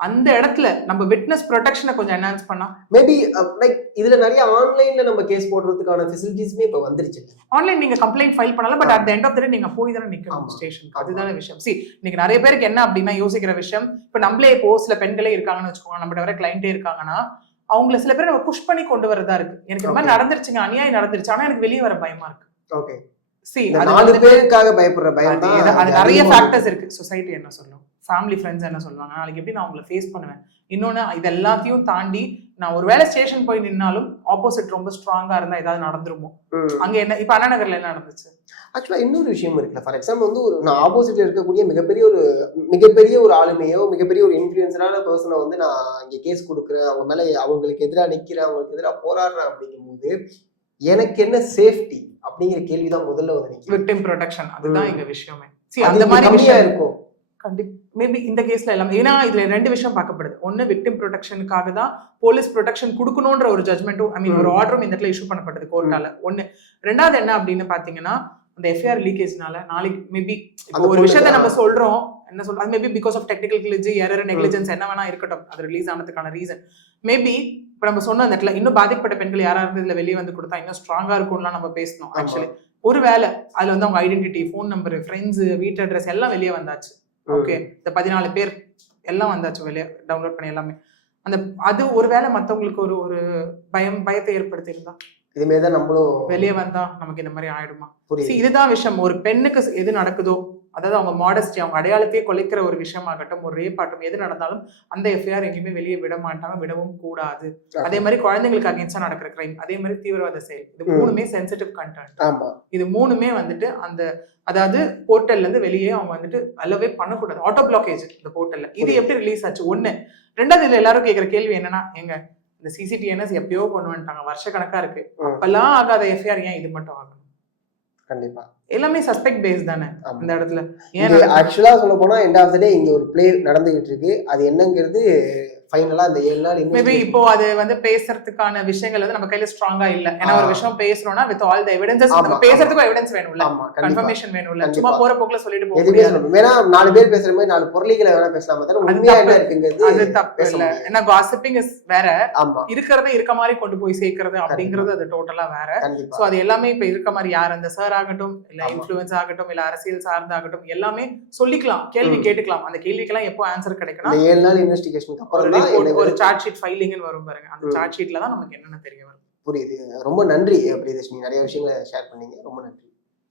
அந்த இடத்துல நம்ம விட்னஸ் ப்ரொடெக்ஷனை கொஞ்சம் என்ஹான்ஸ் பண்ணா மேபி லைக் இதுல நிறைய ஆன்லைன்ல நம்ம கேஸ் போடுறதுக்கான ஃபெசிலிட்டிஸ்மே இப்ப வந்துருச்சு. ஆன்லைன் நீங்க கம்ப்ளைண்ட் ஃபைல் பண்ணலாம். But at the end of the day நீங்க போய் தானே நிக்கணும் ஸ்டேஷனுக்கு. அதுதான விஷயம். இன்னைக்கு நிறைய பேருக்கு என்ன அப்படின்னா யோசிக்கிற விஷயம், இப்ப நம்மளே இப்போ சில பெண்களே இருக்காங்கன்னு வச்சுக்கோங்க, நம்மகிட்ட வர கிளைண்டே இருக்காங்கன்னா அவங்கள சில பேர் நம்ம புஷ் பண்ணி கொண்டு வரதா இருக்கு. எனக்கு இந்த மாதிரி நடந்துருச்சுங்க, அநியாயம் நடந்துருச்சு, ஆனா எனக்கு வெளியே வர பயமா இருக்கு. ஓகே, அது 4 பேருக்காக பயப்படுற பயம் தான். அது நிறைய ஃபேக்டர்ஸ் இருக்கு. சொசைட்டி என்ன சொல்லும், ஃபேமிலி ஃப்ரெண்ட்ஸ் என்ன சொல்லுவாங்க, நாளைக்கு எப்படி நான் அவங்களை ஃபேஸ் பண்ணுவேன். இன்னொன்னு இது எல்லாத்தையும் தாண்டி நான் ஒரு வேளை ஸ்டேஷன் போய் நின்னாலும் ஆப்போசிட் ரொம்ப ஸ்ட்ராங்கா இருந்தா ஏதாவது நடந்துருமோ. அங்க என்ன இப்ப அண்ணா நகர்ல என்ன நடந்துச்சு? ஆக்சுவலா இன்னொரு விஷயம் இருக்குல்ல. ஃபார் எக்ஸாம்பிள் வந்து நான் ஆப்போசிட்ல இருக்கக்கூடிய மிகப்பெரிய ஒரு ஆளுமையோ மிகப்பெரிய ஒரு இன்ஃப்ளூயன்ஸரான பர்சனை வந்து நான் இங்க கேஸ் கொடுக்குறேன், அவங்க மேல அவங்களுக்கு எதிராக நிக்கிறேன், அவங்களுக்கு எதிராக போராடுறேன் அப்படிங்கும் போது எனக்கு என்ன சேஃப்டி அப்படிங்கிற கேள்விதான் முதல்ல வந்து நிக்கும். விக்டிம் ப்ரொடெக்ஷன் அதுதான் எங்க விஷயமே. அந்த மாதிரி விஷயம் இருக்கும். கண்டிப்பா மேபி இந்த கேஸ்ல எல்லாம் ஏன்னா இதுல 2 விஷயம் பார்க்கப்படுது. ஒன்னு விக்டிம் ப்ரொடெக்ஷனுக்காக தான் போலீஸ் ப்ரொடெக்ஷன் கொடுக்கணும்ன்ற ஒரு ஜட்மெண்ட்டும் ஐ மீன் ஒரு ஆர்டரும் இந்த இடத்துல இஷ்யூ பண்ணப்பட்டது கோர்ட்டால. ஒன்னு. ரெண்டாவது என்ன அப்படின்னு பாத்தீங்கன்னா அந்த எஃப்ஐஆர் லீக்கேஜ்னால நாளைக்கு மேபி இப்போ ஒரு விஷயத்த நம்ம சொல்றோம் என்ன சொல்றோம் அது maybe because of technical glitch error negligence என்ன வேணா இருக்கட்டும் அது ரிலீஸ் ஆனதுக்கான ரீசன் மேபி இப்ப நம்ம சொன்ன அந்த இடத்துல இன்னும் பாதிக்கப்பட்ட பெண்கள் யாரா இருந்து இதுல வெளியே வந்து கொடுத்தா இன்னும் ஸ்ட்ராங்கா இருக்கும்லாம் நம்ம பேசணும். ஆக்சுவலி ஒரு வேலை அதுல வந்து அவங்க ஐடென்டிட்டி ஃபோன் நம்பர் ஃப்ரெண்ட்ஸ் வீட்டு அட்ரஸ் எல்லாம் வெளியே வந்தாச்சு. ஓகே இந்த 14 பேர் எல்லாம் வந்தாச்சு வெளியே டவுன்லோட் பண்ணி எல்லாமே அந்த அது ஒருவேளை மத்தவங்களுக்கு ஒரு ஒரு பயத்தை ஏற்படுத்தி இருந்தா இதுமாரிதான் நம்மளும் வெளியே வந்தா நமக்கு இந்த மாதிரி ஆயிடுமா? இதுதான் விஷயம். ஒரு பெண்ணுக்கு எது நடக்குதோ அதாவது அவங்க மாடஸ்டி அவங்க அடையாளத்தையே கொலைக்கிற ஒரு விஷயமாகட்டும் ஒரு ரேப் ஆகட்டும் எது நடந்தாலும் அந்த எஃப்ஐஆர் எங்கேயுமே வெளியே விட மாட்டாங்க விடவும் கூடாது. அதே மாதிரி குழந்தைங்களுக்கு அகேன்ஸ்டா நடக்கிற கிரைம் அதே மாதிரி தீவிரவாத செயல் இது மூணுமே சென்சிட்டிவ் கண்டென்ட். இது மூணுமே வந்துட்டு அந்த அதாவது போர்ட்டல்ல இருந்து வெளியே அவங்க வந்துட்டு அல்லவே பண்ணக்கூடாது. ஆட்டோ பிளாக்கேஜ் இந்த போர்ட்டல்ல இது எப்படி ரிலீஸ் ஆச்சு? ஒண்ணு. ரெண்டாவது இதுல எல்லாரும் கேட்கிற கேள்வி என்னன்னா எங்க இந்த சிசிடிஎன்எஸ் எப்பயோ கொண்டு வந்துட்டாங்க வருஷ கணக்கா இருக்கு அப்பெல்லாம் ஆகாத எஃப்ஐஆர் ஏன் இது மட்டும் ஆகணும்? கண்டிப்பா எல்லாமே சஸ்பெக்ட் பேஸ் தானே அந்த இடத்துல. ஆக்சுவலா சொல்ல போனா எண்ட் ஆஃப் தி டே இங்க ஒரு ப்ளே நடந்துகிட்டு இருக்கு. அது என்னங்கிறது ஃபைனலா அந்த 7 நாள் மேபி இப்போ அது வந்து பேசுறதுக்கான விஷயங்கள் வந்து நம்ம கையில ஸ்ட்ராங்கா இல்ல. ஏன்னா ஒரு விஷயம் பேசறோம்னா வித் ஆல் தி எவிடன்சஸ் நம்ம பேசுறதுக்கு எவிடன்ஸ் வேணும்ல, கன்ஃபர்மேஷன் வேணும்ல. சும்மா போற போக்குல சொல்லிட்டு போக முடியாது. வேணா 4 பேர் பேசுற மாதிரி 4 பொருளிகளை வேணா பேசலாம். அத உண்மையா என்ன இருக்குங்கிறது அது தப்பு இல்ல. ஏன்னா காசிப்பிங் இஸ் வேற, இருக்கிறத இருக்க மாதிரி கொண்டு போய் சேர்க்கிறது அப்படிங்கிறது அது டோட்டலா வேற. சோ அது எல்லாமே இப்ப இருக்க மாதிரி யார் அந்த சார் ஆகட்டும் இல்ல இன்ஃப்ளூயன்ஸ் ஆகட்டும் இல்ல அரசியல் சார்ந்தாகட்டும் எல்லாமே சொல்லிக்கலாம், கேள்வி கேட்டுக்கலாம். அந்த கேள்விக்கெல்லாம் எப்போ ஆன்சர் கிடைக்கணும்? 7 நாள் இன்வெஸ்டிகேஷனுக்கு அப்புறம் ஒரு சார்ட் ஷீட் ஃபைலிங்னு வரும் பாருங்க, அந்த சார்ட் ஷீட்ல தான் நமக்கு என்னென்ன தெரிய வரும். புரியுது. ரொம்ப நன்றி பிரியதர்ஷினி, நிறைய விஷயங்களை ஷேர் பண்ணீங்க. ரொம்ப நன்றி.